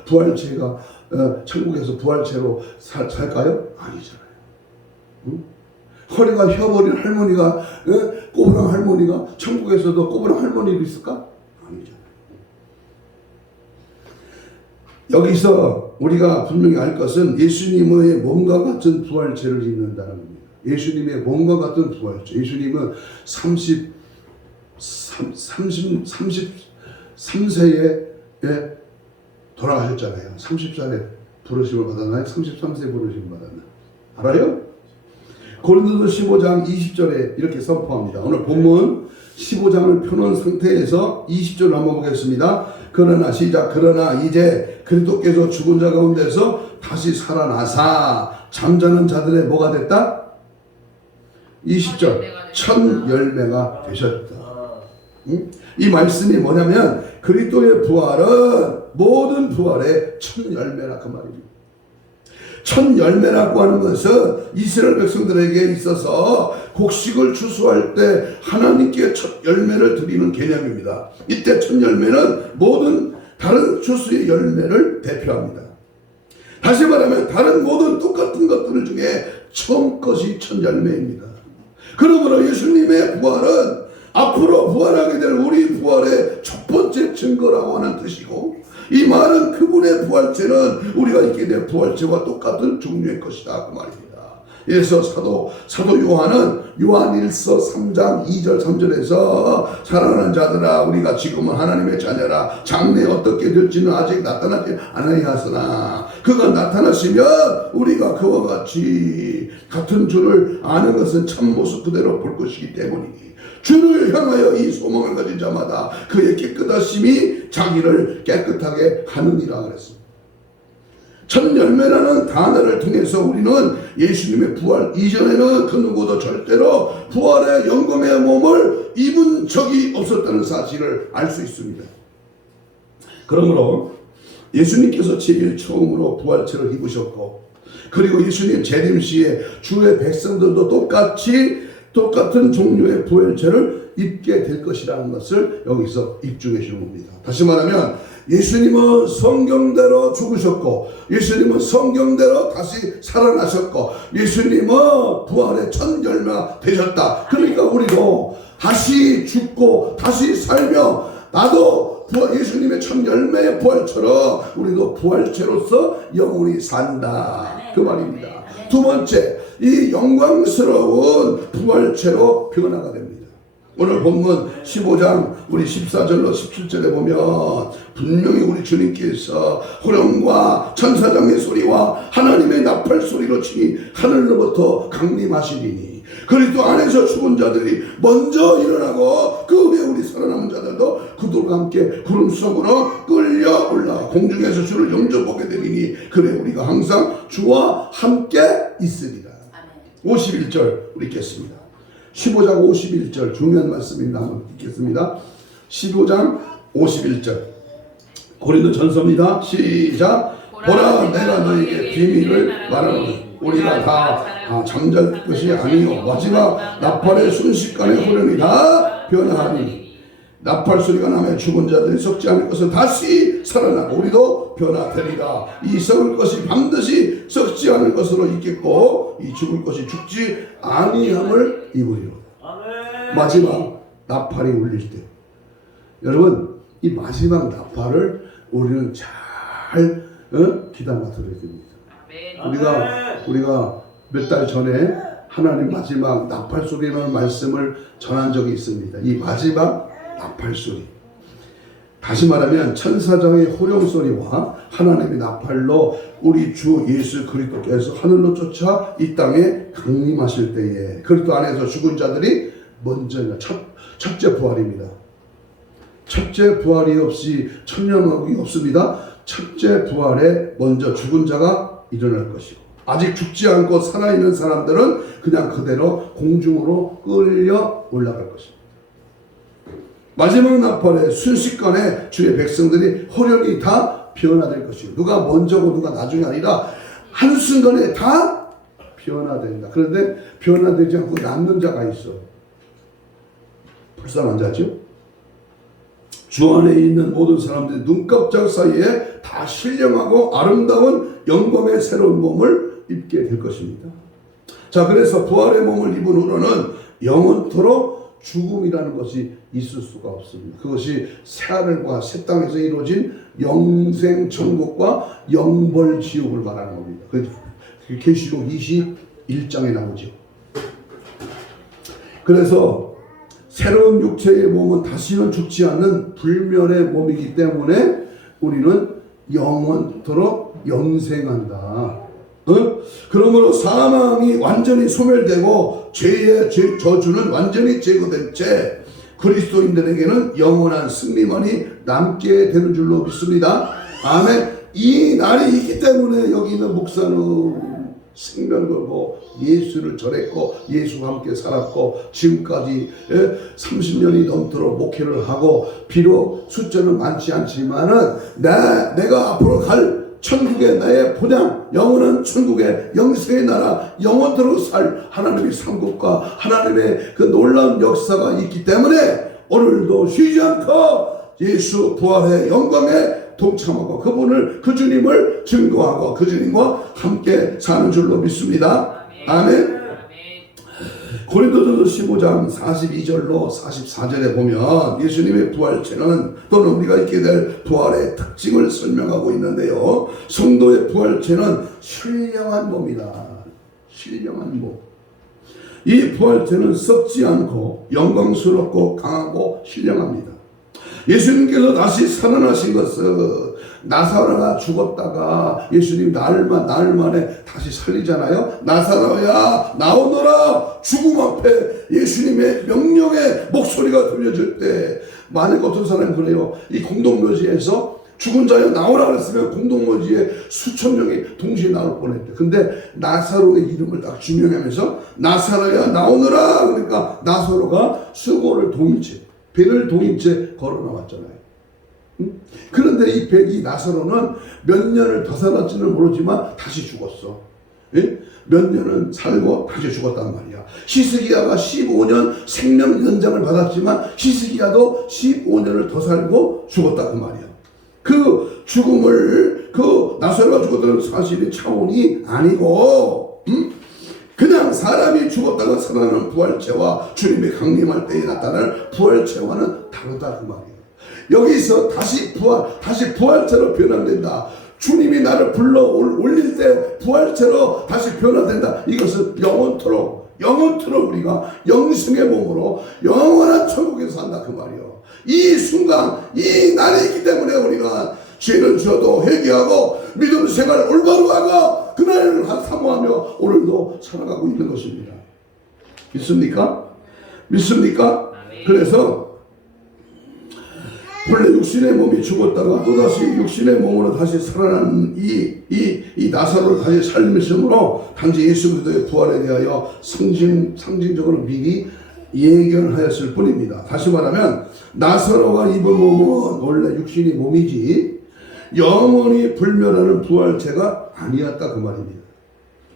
부활체가 천국에서 부활체로 살까요? 아니잖아요. 응? 허리가 휘어버린 할머니가 꼬부랑 할머니가 천국에서도 꼬부랑 할머니로 있을까? 아니잖아요. 여기서 우리가 분명히 알 것은 예수님의 몸과 같은 부활체를 입는다는 겁니다. 예수님의 몸과 같은 부활체. 예수님은 33세에 돌아가셨잖아요. 30살에 부르심을 받았나요? 33세에 부르심을 받았나요? 알아요? 고린도서 15장 20절에 이렇게 선포합니다. 오늘 본문 15장을 펴놓은 상태에서 20절 한번 보겠습니다. 그러나 이제 그리스도께서 죽은 자 가운데서 다시 살아나사 잠자는 자들의 뭐가 됐다? 20절 첫 열매가 되셨다. 이 말씀이 뭐냐면 그리스도의 부활은 모든 부활의 첫 열매라 그 말입니다. 첫 열매라고 하는 것은 이스라엘 백성들에게 있어서 곡식을 추수할 때 하나님께 첫 열매를 드리는 개념입니다. 이때 첫 열매는 모든 다른 추수의 열매를 대표합니다. 다시 말하면 다른 모든 똑같은 것들 중에 처음 것이 첫 열매입니다. 그러므로 예수님의 부활은 앞으로 부활하게 될 우리 부활의 첫 번째 증거라고 하는 뜻이고 이 말은 그분의 부활체는 우리가 있게 될 부활체와 똑같은 종류의 것이다 그 말입니다. 그래서 사도 요한은 요한일서 3장 2절 3절에서 사랑하는 자들아 우리가 지금은 하나님의 자녀라 장래에 어떻게 될지는 아직 나타나지 않으리하으나 그가 나타나시면 우리가 그와 같이 같은 줄을 아는 것은 참모습 그대로 볼 것이기 때문이니 주를 향하여 이 소망을 가진 자마다 그의 깨끗하심이 자기를 깨끗하게 하느니라 그랬습니다. 첫 열매라는 단어를 통해서 우리는 예수님의 부활 이전에는 그 누구도 절대로 부활의 영광의 몸을 입은 적이 없었다는 사실을 알 수 있습니다. 그러므로 예수님께서 제일 처음으로 부활체를 입으셨고, 그리고 예수님 재림 시에 주의 백성들도 똑같은 종류의 부활체를 입게 될 것이라는 것을 여기서 입증해 주는 겁니다. 다시 말하면 예수님은 성경대로 죽으셨고, 예수님은 성경대로 다시 살아나셨고, 예수님은 부활의 첫 열매가 되셨다. 그러니까 우리도 다시 죽고 다시 살며, 나도 예수님의 첫 열매의 부활처럼 우리도 부활체로서 영원히 산다, 그 말입니다. 두 번째, 이 영광스러운 부활체로 변화가 됩니다. 오늘 본문 15장 우리 14절로 17절에 보면 분명히 우리 주님께서 호령과 천사장의 소리와 하나님의 나팔 소리로 치니 하늘로부터 강림하시리니 그리스도 안에서 죽은 자들이 먼저 일어나고 그 후에 우리 살아남은 자들도 그들과 함께 구름 속으로 끌려 올라 공중에서 주를 영접하게 되리니 그래 우리가 항상 주와 함께 있으리라. 51절 우리 읽겠습니다. 15장 51절 중요한 말씀입니다. 한번 읽겠습니다. 15장 51절 고린도 전서입니다. 시작. 보라 내가 너에게 비밀을 말하노니 우리가 다 잠잘 것이 아니요 마지막 나팔의 순식간에 호령이 다 변화하니 나팔 소리가 나면 죽은 자들이 썩지 않을 것을 다시 살아나고 우리도 변화되리라. 이 썩을 것이 반드시 썩지 않을 것으로 있겠고 이 죽을 것이 죽지 아니함을 입으리로다. 마지막 나팔이 울릴 때, 여러분 이 마지막 나팔을 우리는 잘 귀담아 들어야 됩니다. 우리가 몇 달 전에 하나님 마지막 나팔 소리라는 말씀을 전한 적이 있습니다. 이 마지막 나팔 소리, 다시 말하면 천사장의 호령 소리와 하나님의 나팔로 우리 주 예수 그리스도께서 하늘로 쫓아 이 땅에 강림하실 때에 그리스도 안에서 죽은 자들이 먼저 첫째 부활입니다. 첫째 부활이 없이 천년왕국이 없습니다. 첫째 부활에 먼저 죽은 자가 일어날 것이고 아직 죽지 않고 살아있는 사람들은 그냥 그대로 공중으로 끌려 올라갈 것입니다. 마지막 나팔에 순식간에 주의 백성들이 호령이 다 변화될 것이고 누가 먼저고 누가 나중이 아니라 한순간에 다 변화된다. 그런데 변화되지 않고 남는 자가 있어. 불쌍한 자죠. 주 안에 있는 모든 사람들이 눈깜짝 사이에 다 신령하고 아름다운 영광의 새로운 몸을 입게 될 것입니다. 자, 그래서 부활의 몸을 입은 후로는 영원토록 죽음이라는 것이 있을 수가 없습니다. 그것이 새하늘과 새 땅에서 이루어진 영생 천국과 영벌 지옥을 말하는 겁니다. 그 계시록 21장에 나오죠. 그래서 새로운 육체의 몸은 다시는 죽지 않는 불멸의 몸이기 때문에 우리는 영원토록 영생한다. 그러므로 사망이 완전히 소멸되고 죄의 저주는 완전히 제거된 채 그리스도인들에게는 영원한 승리만이 남게 되는 줄로 믿습니다. 아멘. 이 날이 있기 때문에 여기 있는 목사는 생명을 걸고 예수를 전했고 예수와 함께 살았고 지금까지 30년이 넘도록 목회를 하고 비록 숫자는 많지 않지만은 내가 앞으로 갈 천국의 나의 본향, 영원한 천국의 영생의 나라, 영원토록 살 하나님의 상급과 하나님의 그 놀라운 역사가 있기 때문에 오늘도 쉬지 않고 예수 부활의 영광에 동참하고 그 주님을 증거하고 그 주님과 함께 사는 줄로 믿습니다. 아멘. 고린도전서 15장 42절로 44절에 보면 예수님의 부활체는 또는 우리가 있게 될 부활의 특징을 설명하고 있는데요. 성도의 부활체는 신령한 몸이다. 신령한 몸. 이 부활체는 썩지 않고 영광스럽고 강하고 신령합니다. 예수님께서 다시 살아나신 것은 나사로가 죽었다가 예수님 나흘 만에 다시 살리잖아요. 나사로야 나오너라. 죽음 앞에 예수님의 명령의 목소리가 들려질 때 만약 어떤 사람이 그래요. 이 공동묘지에서 죽은 자여 나오라 그랬으면 공동묘지에 수천 명이 동시에 나올 뻔했대. 근데 나사로의 이름을 딱 지명하면서 나사로야 나오너라. 그러니까 나사로가 수고를 동인채, 배를 동인채 걸어 나왔잖아요. 그런데 이 나사로는 몇 년을 더 살았지는 모르지만 다시 죽었어. 예? 몇 년은 살고 다시 죽었단 말이야. 히스기야가 15년 생명 연장을 받았지만 히스기야도 15년을 더 살고 죽었다 그 말이야. 그 죽음을 그 나사로가 죽었다는 사실의 차원이 아니고 그냥 사람이 죽었다가 살아나는 부활체와 주님이 강림할 때에 나타날 부활체와는 다르다 그 말이에요. 여기서 다시 부활체로 변환된다. 주님이 나를 불러 올릴 때 부활체로 다시 변화된다. 이것은 영원토록 우리가 영생의 몸으로 영원한 천국에서 산다 그 말이에요. 이 순간 이 날이 있기 때문에 우리가 죄를 지어도 회개하고 믿음 생활을 올바로 하고 그날을 사모하며 오늘도 살아가고 있는 것입니다. 믿습니까? 그래서 원래 육신의 몸이 죽었다가 또다시 육신의 몸으로 다시 살아난 이 나사로를 다시 살리심으로 단지 예수 그리스도의 부활에 대하여 상징적으로 미리 예견하였을 뿐입니다. 다시 말하면 나사로가 입은 몸은 원래 육신의 몸이지 영원히 불멸하는 부활체가 아니었다 그 말입니다.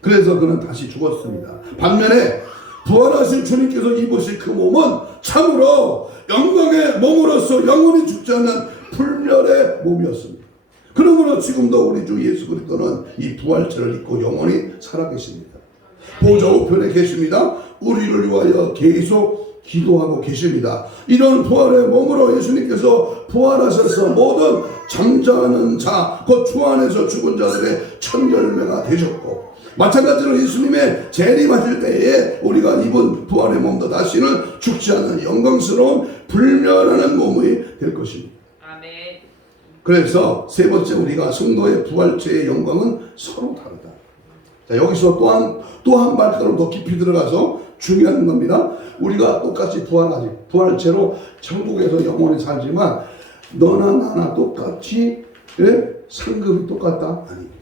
그래서 그는 다시 죽었습니다. 반면에 부활하신 주님께서 입으신 그 몸은 참으로 영광의 몸으로서 영원히 죽지 않는 불멸의 몸이었습니다. 그러므로 지금도 우리 주 예수 그리스도는 이 부활체를 입고 영원히 살아계십니다. 보좌 우편에 계십니다. 우리를 위하여 계속 기도하고 계십니다. 이런 부활의 몸으로 예수님께서 부활하셔서 모든 잠자는 자, 곧 주 안에서 죽은 자들의 첫 열매가 되셨고 마찬가지로 예수님의 재림하실 때에 우리가 입은 부활의 몸도 다시는 죽지 않는 영광스러운 불멸하는 몸이 될 것입니다. 아멘. 그래서 세 번째 우리가 성도의 부활체의 영광은 서로 다르다. 자, 여기서 또 한 발걸음 더 깊이 들어가서 중요한 겁니다. 우리가 똑같이 부활하지. 부활체로 천국에서 영원히 살지만 너나 나나 똑같이 상급이 똑같다? 아닙니다.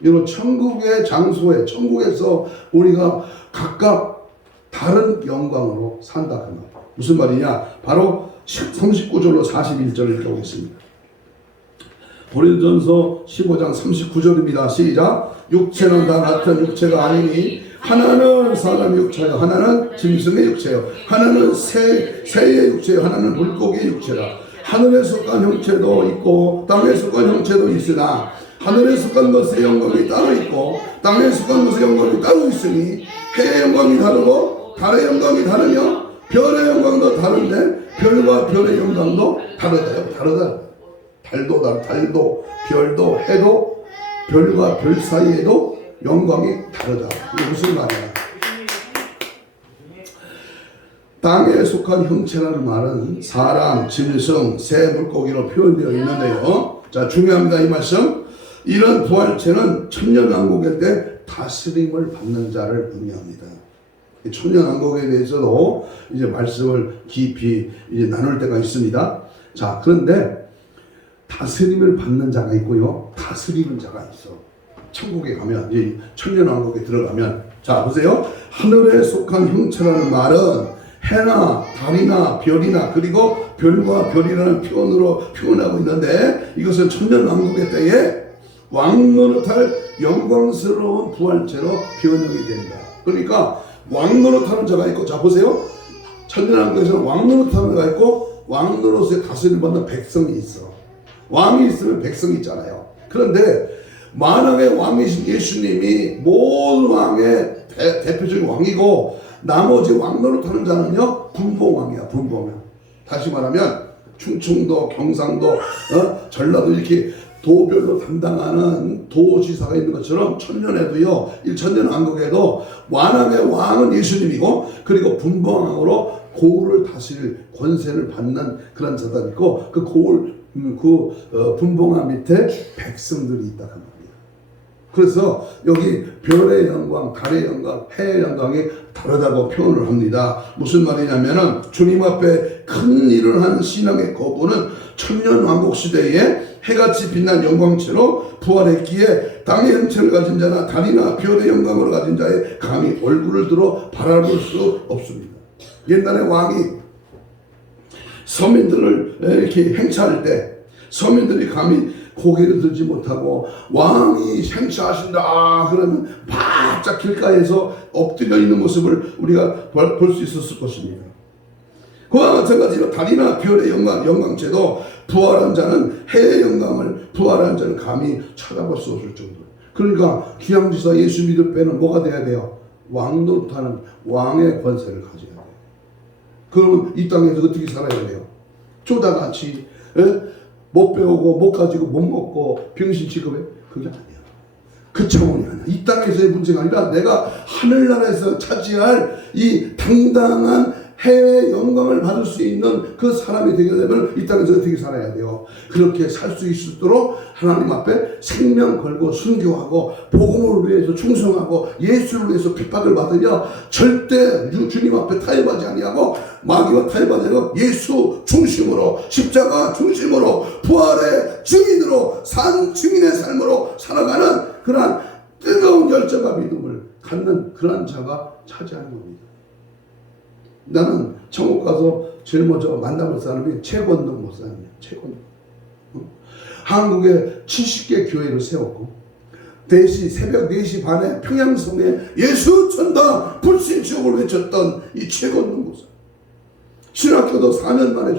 이런 천국의 장소에 천국에서 우리가 각각 다른 영광으로 산다 그 말. 무슨 말이냐? 바로 39절로 41절을 읽어보겠습니다. 고린도전서 15장 39절입니다. 시작. 육체는 다 같은 육체가 아니니 하나는 사람의 육체요 하나는 짐승의 육체요 하나는 새의 육체요 하나는 물고기의 육체라. 하늘에 속한 형체도 있고 땅에 속한 형체도 있으나 하늘에 속한 것의 영광이 따로 있고 땅에 속한 것의 영광이 따로 있으니 해의 영광이 다르고 달의 영광이 다르며 별의 영광도 다른데 별과 별의 영광도 다르다. 달도 별도 해도 별과 별 사이에도 영광이 다르다. 이게 무슨 말이야? 땅에 속한 형체라는 말은 사람, 짐승, 새, 물고기로 표현되어 있는데요. 자, 중요합니다. 이 말씀. 이런 부활체는 천년왕국일 때 다스림을 받는 자를 의미합니다. 천년왕국에 대해서도 이제 말씀을 깊이 이제 나눌 때가 있습니다. 자, 그런데 다스림을 받는 자가 있고요. 다스리는 자가 있어. 천국에 가면, 이제 천년왕국에 들어가면, 자, 보세요. 하늘에 속한 형체라는 말은 해나 달이나 별이나 그리고 별과 별이라는 표현으로 표현하고 있는데 이것은 천년왕국의 때에 왕노릇할 영광스러운 부활체로 변형이 된다. 그러니까 왕노릇하는 자가 있고, 자 보세요. 천년왕국에서는 왕노릇하는 자가 있고 왕노릇의 다스림을 받는 백성이 있어. 왕이 있으면 백성이 있잖아요. 그런데 만왕의 왕이신 예수님이 모든 왕의 대표적인 왕이고 나머지 왕노릇하는 자는요 분봉왕이야. 분봉왕. 다시 말하면 충청도, 경상도, 전라도 이렇게 도별로 담당하는 도지사가 있는 것처럼 천년에도요, 천년왕국에도 만왕의 왕은 예수님이고 그리고 분봉왕으로 고을을 다스릴 권세를 받는 그런 자가 있고 그 고을 분봉화 밑에 백성들이 있다 그 말이야. 그래서 여기 별의 영광, 달의 영광, 해의 영광이 다르다고 표현을 합니다. 무슨 말이냐면은 주님 앞에 큰 일을 한 신앙의 거부는 천년왕국 시대에 해같이 빛난 영광체로 부활했기에 땅의 형체를 가진 자나 달이나 별의 영광을 가진 자의 감히 얼굴을 들어 바라볼 수 없습니다. 옛날에 왕이 서민들을 이렇게 행차할 때 서민들이 감히 고개를 들지 못하고 왕이 행차하신다 그러면 바짝 길가에서 엎드려 있는 모습을 우리가 볼 수 있었을 것입니다. 그와 마찬가지로 달이나 별의 영광체도 부활한 자는 해의 영광을 부활한 자는 감히 쳐다볼 수 없을 정도. 그러니까 귀양지사 예수 믿을 때는 뭐가 돼야 돼요? 왕노릇하는 왕의 권세를 가져야 돼요. 그러면 이 땅에서 어떻게 살아야 돼요? 쪼다같이 못 배우고 못 가지고 못 먹고 병신 취급해? 그게 아니야. 그 차원이 아니야. 이 땅에서의 문제가 아니라 내가 하늘나라에서 차지할 이 당당한 해외 영광을 받을 수 있는 그 사람이 되게 되면 이 땅에서 어떻게 살아야 돼요? 그렇게 살 수 있도록 하나님 앞에 생명 걸고 순교하고 복음을 위해서 충성하고 예수를 위해서 핍박을 받으며 절대 주님 앞에 타협하지 아니하고 마귀와 타협하지 아니하고 예수 중심으로 십자가 중심으로 부활의 증인으로 산 증인의 삶으로 살아가는 그러한 뜨거운 열정과 믿음을 갖는 그러한 자가 차지하는 겁니다. 나는 천국 가서 제일 먼저 만나볼 사람이 최권동 목사님이야. 최권동. 한국에 70개 교회를 세웠고 새벽 4시 반에 평양성에 예수 천당 불신지옥을 외쳤던 이 최권동 목사. 신학교도 4년 만에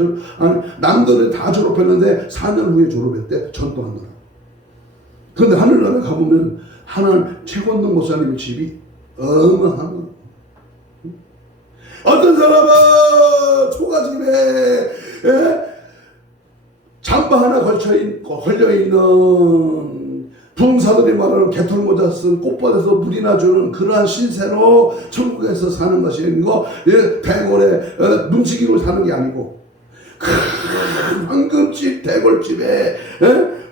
남들은 다 졸업했는데 4년 후에 졸업했대. 전도하느라. 그런데 하늘나라 가보면 최권동 목사님의 집이 어마어마한 거야. 어떤 사람은 초가집에 잠바 하나 걸려있는 부흥사들이 말하는 개털모자 쓴 꽃밭에서 물이나 주는 그러한 신세로 천국에서 사는 것이 아니고 대궐에 눈치기로 사는 게 아니고 큰 황금집 대궐집에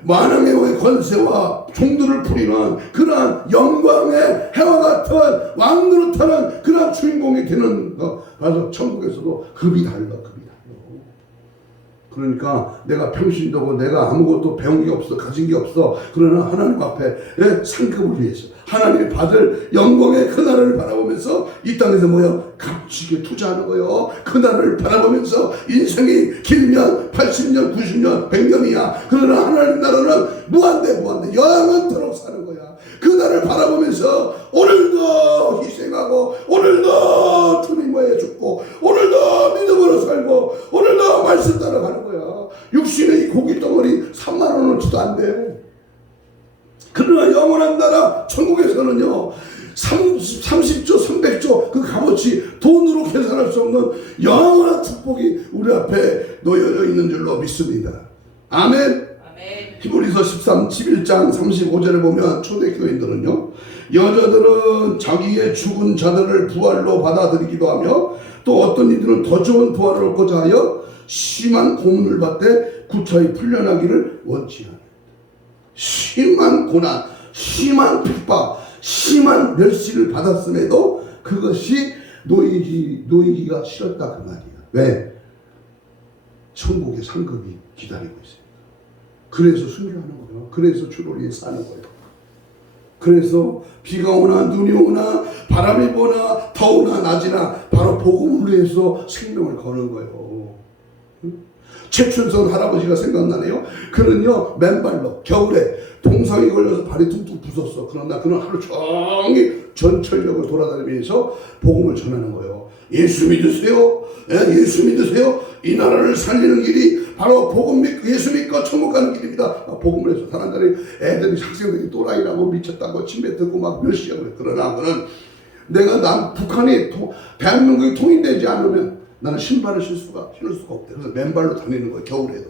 만왕의 권세와 종들을 부리는 그러한 영광의 해와 같은 왕노릇하는 그러한 주인공이 되는 것. 그래서 천국에서도 급이 달라. 그러니까 내가 평신도고 내가 아무것도 배운 게 없어 가진 게 없어. 그러나 하나님 앞에 상급을 위해서 하나님이 받을 영광의 그날을 바라보면서 이 땅에서 값지게 투자하는 거요. 그날을 바라보면서 인생이 길면 80년 90년 100년이야. 그러나 하나님 나라는 무한대 영원토록 사는 거야. 그날을 바라보면서 오늘도 희생하고 오늘도 주님 위해 죽고 오늘도 믿음으로 살고 오늘도 말씀 따라가는 거야. 육신의 이 고기 덩어리 3만 원어치도 안 돼. 그러나 영원한 나라 천국에서는요 30조 300조 그 값어치 돈으로 계산할 수 없는 영원한 축복이 우리 앞에 놓여져 있는 줄로 믿습니다. 아멘. 히브리서 11장 35절에 보면 초대교인들은요 여자들은 자기의 죽은 자들을 부활로 받아들이기도 하며 또 어떤 이들은 더 좋은 부활을 얻고자 하여 심한 고문을 받되 구차히 풀려나기를 원치 않아요. 심한 고난, 심한 핍박, 심한 멸시를 받았음에도 그것이 놓이기가 싫었다 그 말이야. 왜? 천국의 상급이 기다리고 있어요. 그래서 순교하는 거예요. 그래서 주를 위해 사는 거예요. 그래서 비가 오나 눈이 오나 바람이 부나 더우나 낮이나 바로 복음을 위해서 생명을 거는 거예요. 최춘선 할아버지가 생각나네요. 그는요 맨발로 겨울에 동상이 걸려서 발이 퉁퉁 부쉈어. 그러나 그는 하루 종일 전철역을 돌아다니면서 복음을 전하는 거예요. 예수 믿으세요. 예수 믿으세요. 이 나라를 살리는 길이 바로 복음 믿고 예수 믿고 천국 가는 길입니다. 복음을 해서 사람들이 애들이 학생들이 또라이라고 미쳤다고 침뱉 듣고 막 멸시하고 그래. 그러나 그는 내가 북한이 대한민국이 통일되지 않으면 나는 신발을 신을 수가 없대. 그래서 맨발로 다니는 거예요. 겨울에도.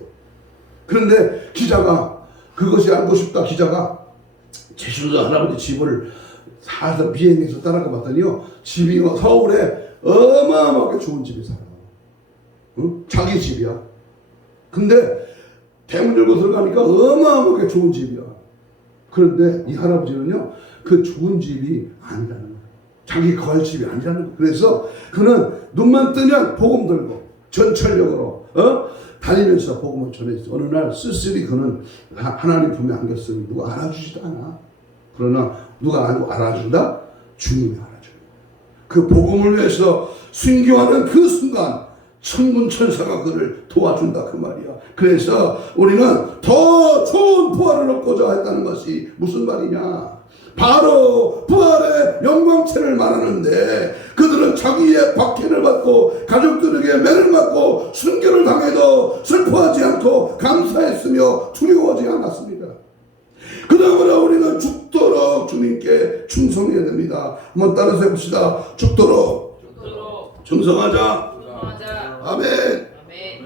그런데 기자가 그것이 알고 싶다. 기자가 최춘선 할아버지 집을 살살 비행해서 따라가 봤더니요 집이 서울에 어마어마하게 좋은 집이 살아. 응? 자기 집이야. 근데 대문 열고 들어가니까 어마어마하게 좋은 집이야. 그런데 이 할아버지는요, 그 좋은 집이 아니라는 거예요. 자기 거할 집이 아니라는 거예요. 그래서 그는 눈만 뜨면 복음 들고 전철력으로 다니면서 복음을 전했어. 어느 날 쓸쓸히 그는 하나님 품에 안겼으니 누가 알아주지도 않아. 그러나 누가 알아준다? 주님이 알아줘요. 그 복음을 위해서 순교하는 그 순간 천군 천사가 그를 도와준다 그 말이야. 그래서 우리는 더 좋은 부활을 얻고자 했다는 것이 무슨 말이냐? 바로 부활의 영광체를 말하는데, 그들은 자기의 박해를 받고 가족들에게 매를 맞고 순교를 당해도 슬퍼하지 않고 감사했으며 두려워하지 않았습니다. 그러므로 우리는 죽도록 주님께 충성해야 됩니다. 한번 따라서 해봅시다. 죽도록 충성하자. 아멘. 네.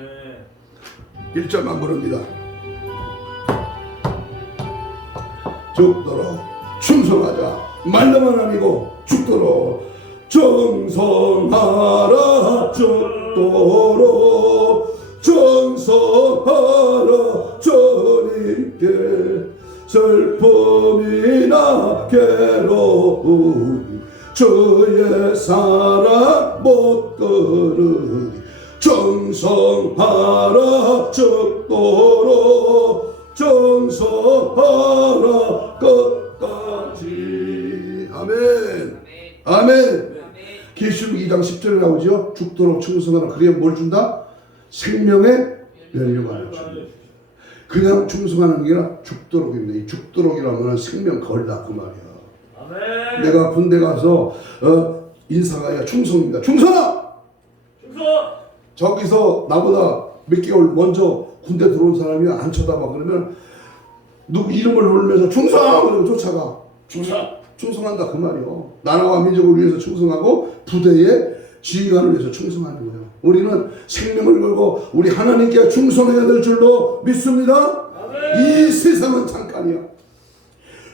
1절만 부릅니다. 죽도록 충성하자. 말로만 아니고 죽도록 충성하라. 죽도록 충성하라. 주님께 슬픔이나 괴로움 주의 사랑 못 끊으니 충성하라. 죽도록 충성하라. 끝까지. 아멘. 아멘. 계시록 2장 10절에 나오죠. 죽도록 충성하라. 그게 뭘 준다? 생명의 연료가 준다. 그냥 충성하는 게 아니라 죽도록입니다. 이 죽도록이라면 생명 걸다 그 말이야. 아멘. 내가 군대 가서 인사가 아니라 충성입니다. 충성아! 충성. 저기서 나보다 몇 개월 먼저 군대 들어온 사람이 안 쳐다봐. 그러면 누구 이름을 부르면서 충성! 그러고 쫓아가. 충성한다 그 말이요. 나라와 민족을 위해서 충성하고 부대의 지휘관을 위해서 충성하는 거예요. 우리는 생명을 걸고 우리 하나님께 충성해야 될 줄로 믿습니다. 아멘. 이 세상은 잠깐이야.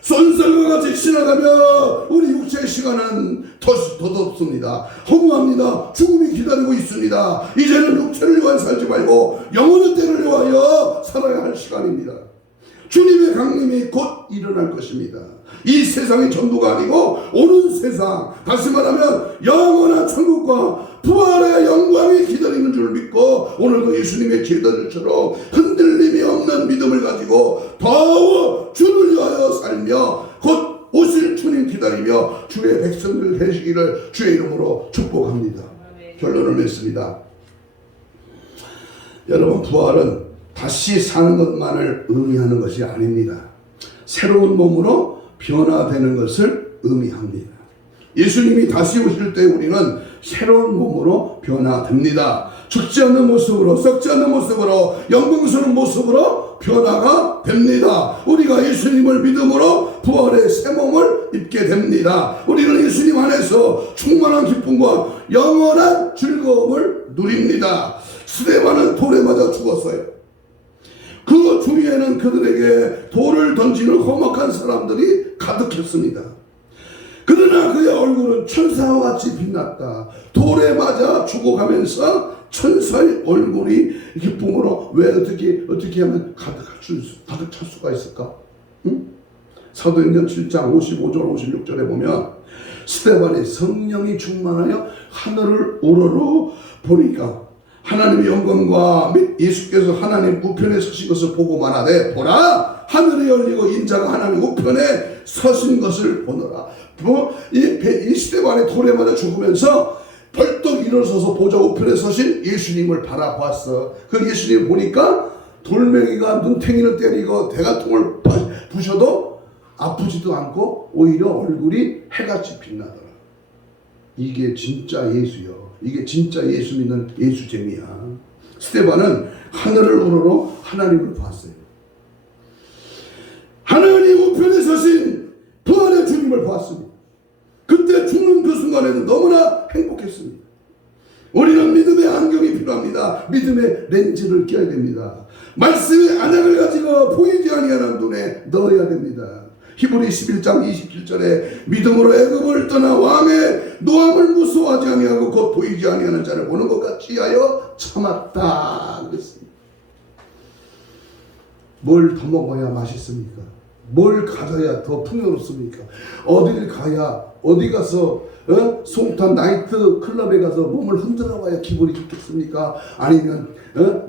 쏜살과 같이 지나가며 우리 육체의 시간은 덧없습니다. 허무합니다. 죽음이 기다리고 있습니다. 이제는 육체를 위하여 살지 말고 영원한 때를 위하여 살아야 할 시간입니다. 주님의 강림이 곧 일어날 것입니다. 이 세상이 전부가 아니고 오는 세상, 다시 말하면 영원한 천국과 부활의 영광이 기다리는 줄 믿고 오늘도 예수님의 제자들처럼 흔들림이 없는 믿음을 가지고 더욱 주를 위하여 살며 곧 오실 주님 기다리며 주의 백성들 되시기를 주의 이름으로 축복합니다. 결론을 맺습니다. 여러분, 부활은 다시 사는 것만을 의미하는 것이 아닙니다. 새로운 몸으로 변화되는 것을 의미합니다. 예수님이 다시 오실 때 우리는 새로운 몸으로 변화됩니다. 죽지 않는 모습으로, 썩지 않는 모습으로, 영광스러운 모습으로 변화가 됩니다. 우리가 예수님을 믿음으로 부활의 새 몸을 입게 됩니다. 우리는 예수님 안에서 충만한 기쁨과 영원한 즐거움을 누립니다. 스데반은 돌에 맞아 죽었어요. 그 주위에는 그들에게 돌을 던지는 험악한 사람들이 가득했습니다. 그러나 그의 얼굴은 천사와 같이 빛났다. 돌에 맞아 죽어가면서 천사의 얼굴이 기쁨으로 왜 어떻게 하면 가득 찰 수가 있을까? 응? 사도행전 7장 55절 56절에 보면 스데반의 성령이 충만하여 하늘을 우러러 보니까 하나님의 영광과 및 예수께서 하나님 우편에 서신 것을 보고 말하되 보라 하늘이 열리고 인자가 하나님 우편에 서신 것을 보노라. 이 스데반의 돌에 맞아 죽으면서 벌떡 일어서서 보좌 우편에 서신 예수님을 바라봤어. 그 예수님을 보니까 돌멩이가 눈탱이를 때리고 대가통을 부셔도 아프지도 않고 오히려 얼굴이 해같이 빛나더라. 이게 진짜 예수요. 이게 진짜 예수 믿는 예수쟁이야. 스데반은 하늘을 우러러 하나님을 봤어요. 하나님 우편에 서신 부활의 주님을 봤습니다. 그때 죽는 그 순간에는 너무나 행복했습니다. 우리는 믿음의 안경이 필요합니다. 믿음의 렌즈를 껴야 됩니다. 말씀의 안약을 가지고 보이지 아니하는 눈에 넣어야 됩니다. 히브리 11장 27절에 믿음으로 애굽을 떠나 왕의 노함을 무서워하지 아니하고 곧 보이지 아니하는 자를 보는 것 같이 하여 참았다 그랬습니다. 뭘 더 먹어야 맛있습니까? 뭘 가져야 더 풍요롭습니까? 어디를 가야 어디 가서 송탄 나이트 클럽에 가서 몸을 흔들어 봐야 기분이 좋겠습니까? 아니면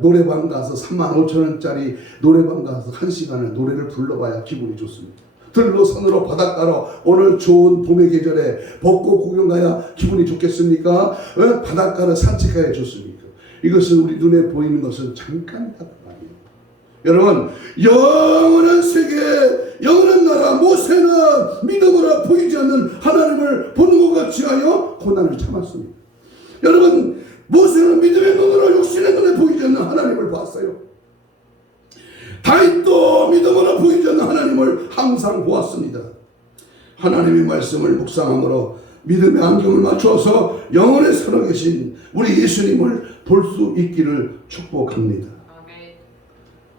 노래방 가서 35,000원짜리 노래방 가서 1시간을 노래를 불러봐야 기분이 좋습니까? 들로 산으로 바닷가로 오늘 좋은 봄의 계절에 벚꽃 구경 가야 기분이 좋겠습니까? 바닷가를 산책해야 좋습니까? 이것은 우리 눈에 보이는 것은 잠깐이다. 여러분, 영원한 세계, 영원한 나라 모세는 믿음으로 보이지 않는 하나님을 보는 것 같이 하여 고난을 참았습니다. 여러분, 모세는 믿음의 눈으로 육신의 눈에 보이지 않는 하나님을 봤어요. 다윗도 믿음으로 보이지 않는 하나님을 항상 보았습니다. 하나님의 말씀을 묵상함으로 믿음의 안경을 맞추어서 영원에 살아계신 우리 예수님을 볼 수 있기를 축복합니다.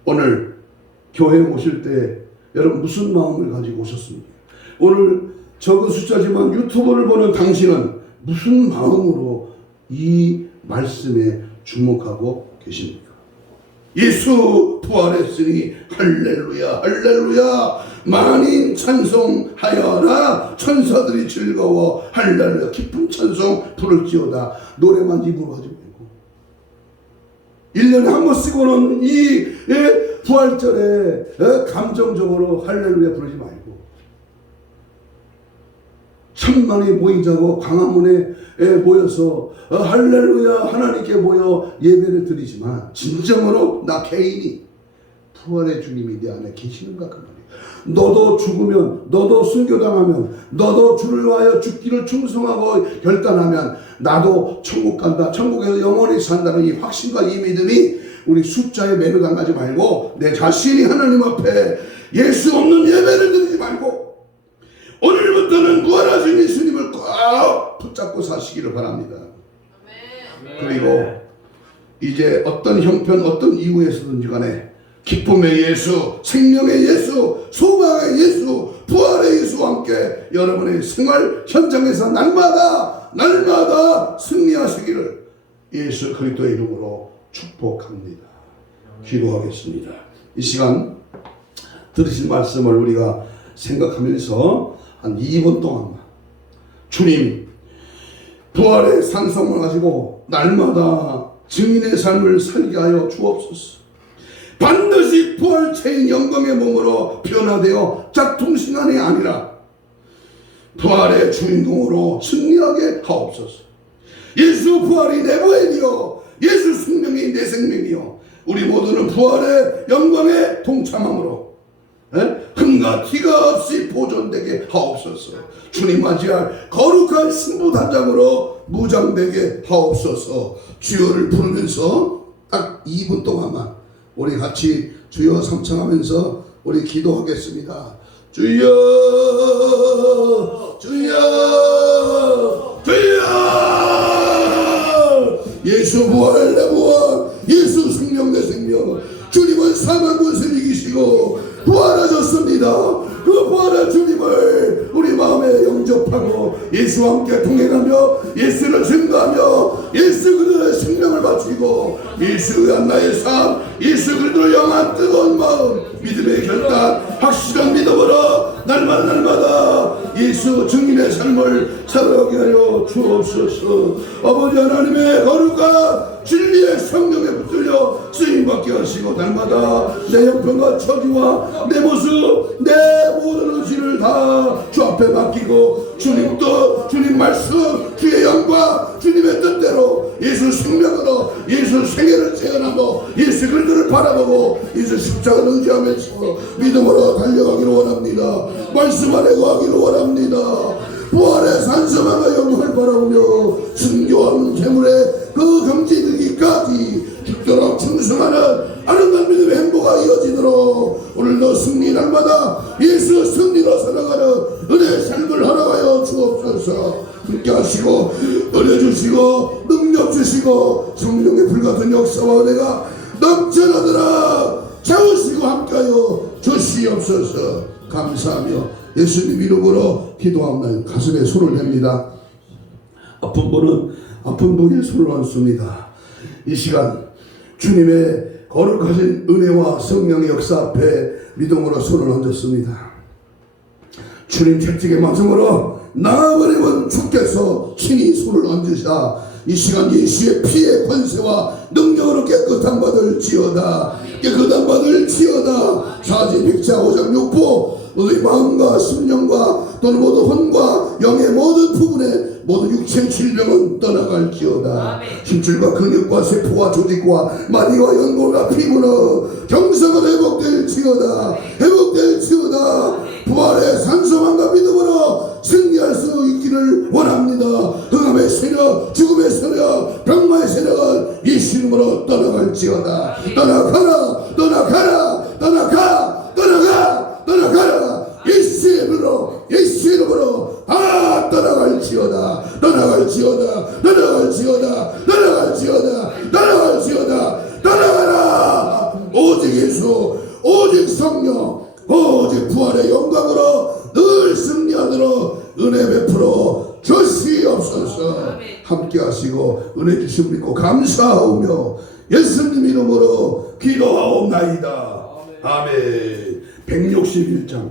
오늘 교회에 오실 때 여러분 무슨 마음을 가지고 오셨습니까? 오늘 적은 숫자지만 유튜브를 보는 당신은 무슨 마음으로 이 말씀에 주목하고 계십니까? 예수 부활했으니 할렐루야 할렐루야 만인 찬송하여라 천사들이 즐거워 할렐루야 기쁜 찬송 부를지어다. 노래만 입으로 하지 말고 1년에 한 번 쓰고는 이 부활절에 감정적으로 할렐루야 부르지 말고 1000만이 모이자고 광화문에 모여서 할렐루야 하나님께 모여 예배를 드리지만 진정으로 나 개인이 부활의 주님이 내 안에 계시는가 그 말이에요. 너도 죽으면 너도 순교당하면 너도 주를 위하여 죽기를 충성하고 결단하면 나도 천국 간다. 천국에서 영원히 산다는 이 확신과 이 믿음이 우리 숫자에 매료당하지 말고 내 자신이 하나님 앞에 예수 없는 예배를 드리지 말고 오늘부터는 부활하신 예수님을 꽉 붙잡고 사시기를 바랍니다. 그리고 이제 어떤 형편 어떤 이유에서든지 간에 기쁨의 예수, 생명의 예수, 소망의 예수, 부활의 예수와 함께 여러분의 생활 현장에서 날마다 승리하시기를 예수 그리스도의 이름으로 축복합니다. 기도하겠습니다. 이 시간 들으신 말씀을 우리가 생각하면서 한 2분 동안만 주님 부활의 산성을 가지고 날마다 증인의 삶을 살게 하여 주옵소서. 반드시 부활체인 영광의 몸으로 변화되어 짝퉁신앙이 아니라 부활의 주인공으로 승리하게 하옵소서. 예수 부활이 내 부활이요 예수 생명이 내 생명이요 우리 모두는 부활의 영광에 동참함으로 흠과 티가 없이 보존되게 하옵소서. 주님 맞이할 거룩한 신부단장으로 무장되게 하옵소서. 주여를 부르면서 딱 2분 동안만 우리 같이 주여 삼창하면서 우리 기도하겠습니다. 주여 주여 주여 예수 부활 내 부활 예수 생명 내 생명 주님은 사망 권세를 이기시고 부활하셨습니다. 그 부활한 주님을 우리 마음에 영접하고 예수와 함께 동행하며 예수를 증거하며 예수 그들의 생명을 바치고 예수에 대한 나의 삶 예수 그들의 영한 뜨거운 마음 믿음의 결단 확실한 믿음으로 날마다 예수 증인의 삶을 살아가게 하여 주옵소서. 아버지 하나님의 거룩과 진리의 성령에 붙들려 쓰임받게 하시고 날마다 내 형편과 처지와 내 모습 내 모든 의지를 다 주 앞에 맡기고 주님도 주님 말씀 주의 영광 주님의 뜻대로 예수 생명으로 예수 생애를 재현하고 예수 그리스도를 바라보고 예수 십자가를 의지하면서 믿음으로 달려가기를 원합니다. 말씀 안에 거하기를 원합니다. 부활의 산성함과 영광을 바라보며 순교하는 재물에 그 경지 이르기까지 죽도록 충성하는 아름다운 믿음의 행보가 이어지도록 오늘도 승리 날마다 예수 승리로 살아가는 은혜의 삶을 허락하여 주옵소서. 함께 하시고 은혜 주시고 능력 주시고 성령의 불같은 역사와 은혜가 넘쳐나더라 채우시고 함께하여 주시옵소서. 감사하며 예수님 이름으로 기도합니다. 가슴에 손을 댑니다. 아픈 분은 아픈 분의 손을 얹습니다. 이 시간 주님의 거룩하신 은혜와 성령의 역사 앞에 믿음으로 손을 얹었습니다. 주님 채찍의 말씀으로 나아버리면 주께서 친히 손을 얹으사 이 시간 예수의 피의 권세와 능력으로 깨끗한 받을지어다. 깨끗한 받을지어다. 사지 백자 5장 6부 너희 마음과 심령과 또는 모든 혼과 영의 모든 부분에 모든 육체의 질병은 떠나갈지어다. 힘줄과 근육과 세포와 조직과 마디와 연골과 피부는 정성은 회복될지어다. 회복될지어다. 부활의 산소만과 믿음으로 승리할 수 있기를 원합니다. 흑암의 세력, 죽음의 세력, 병마의 세력은 예수 이름으로 떠나갈지어다. 떠나가라, 떠나가라, 떠나가, 떠나가, 떠나가라. 예수 이름으로, 예수 이름으로 다 떠나갈지어다. 떠나갈지어다. 떠나갈지어다. 떠나갈지어다. 떠나갈지어다. 떠나가라. 오직 예수, 오직 성령, 오직 부활의 영광으로 늘 승리하도록 은혜 베풀어 주시옵소서. 함께 하시고 은혜 주심 믿고 감사하오며 예수님 이름으로 기도하옵나이다. 아멘. 161장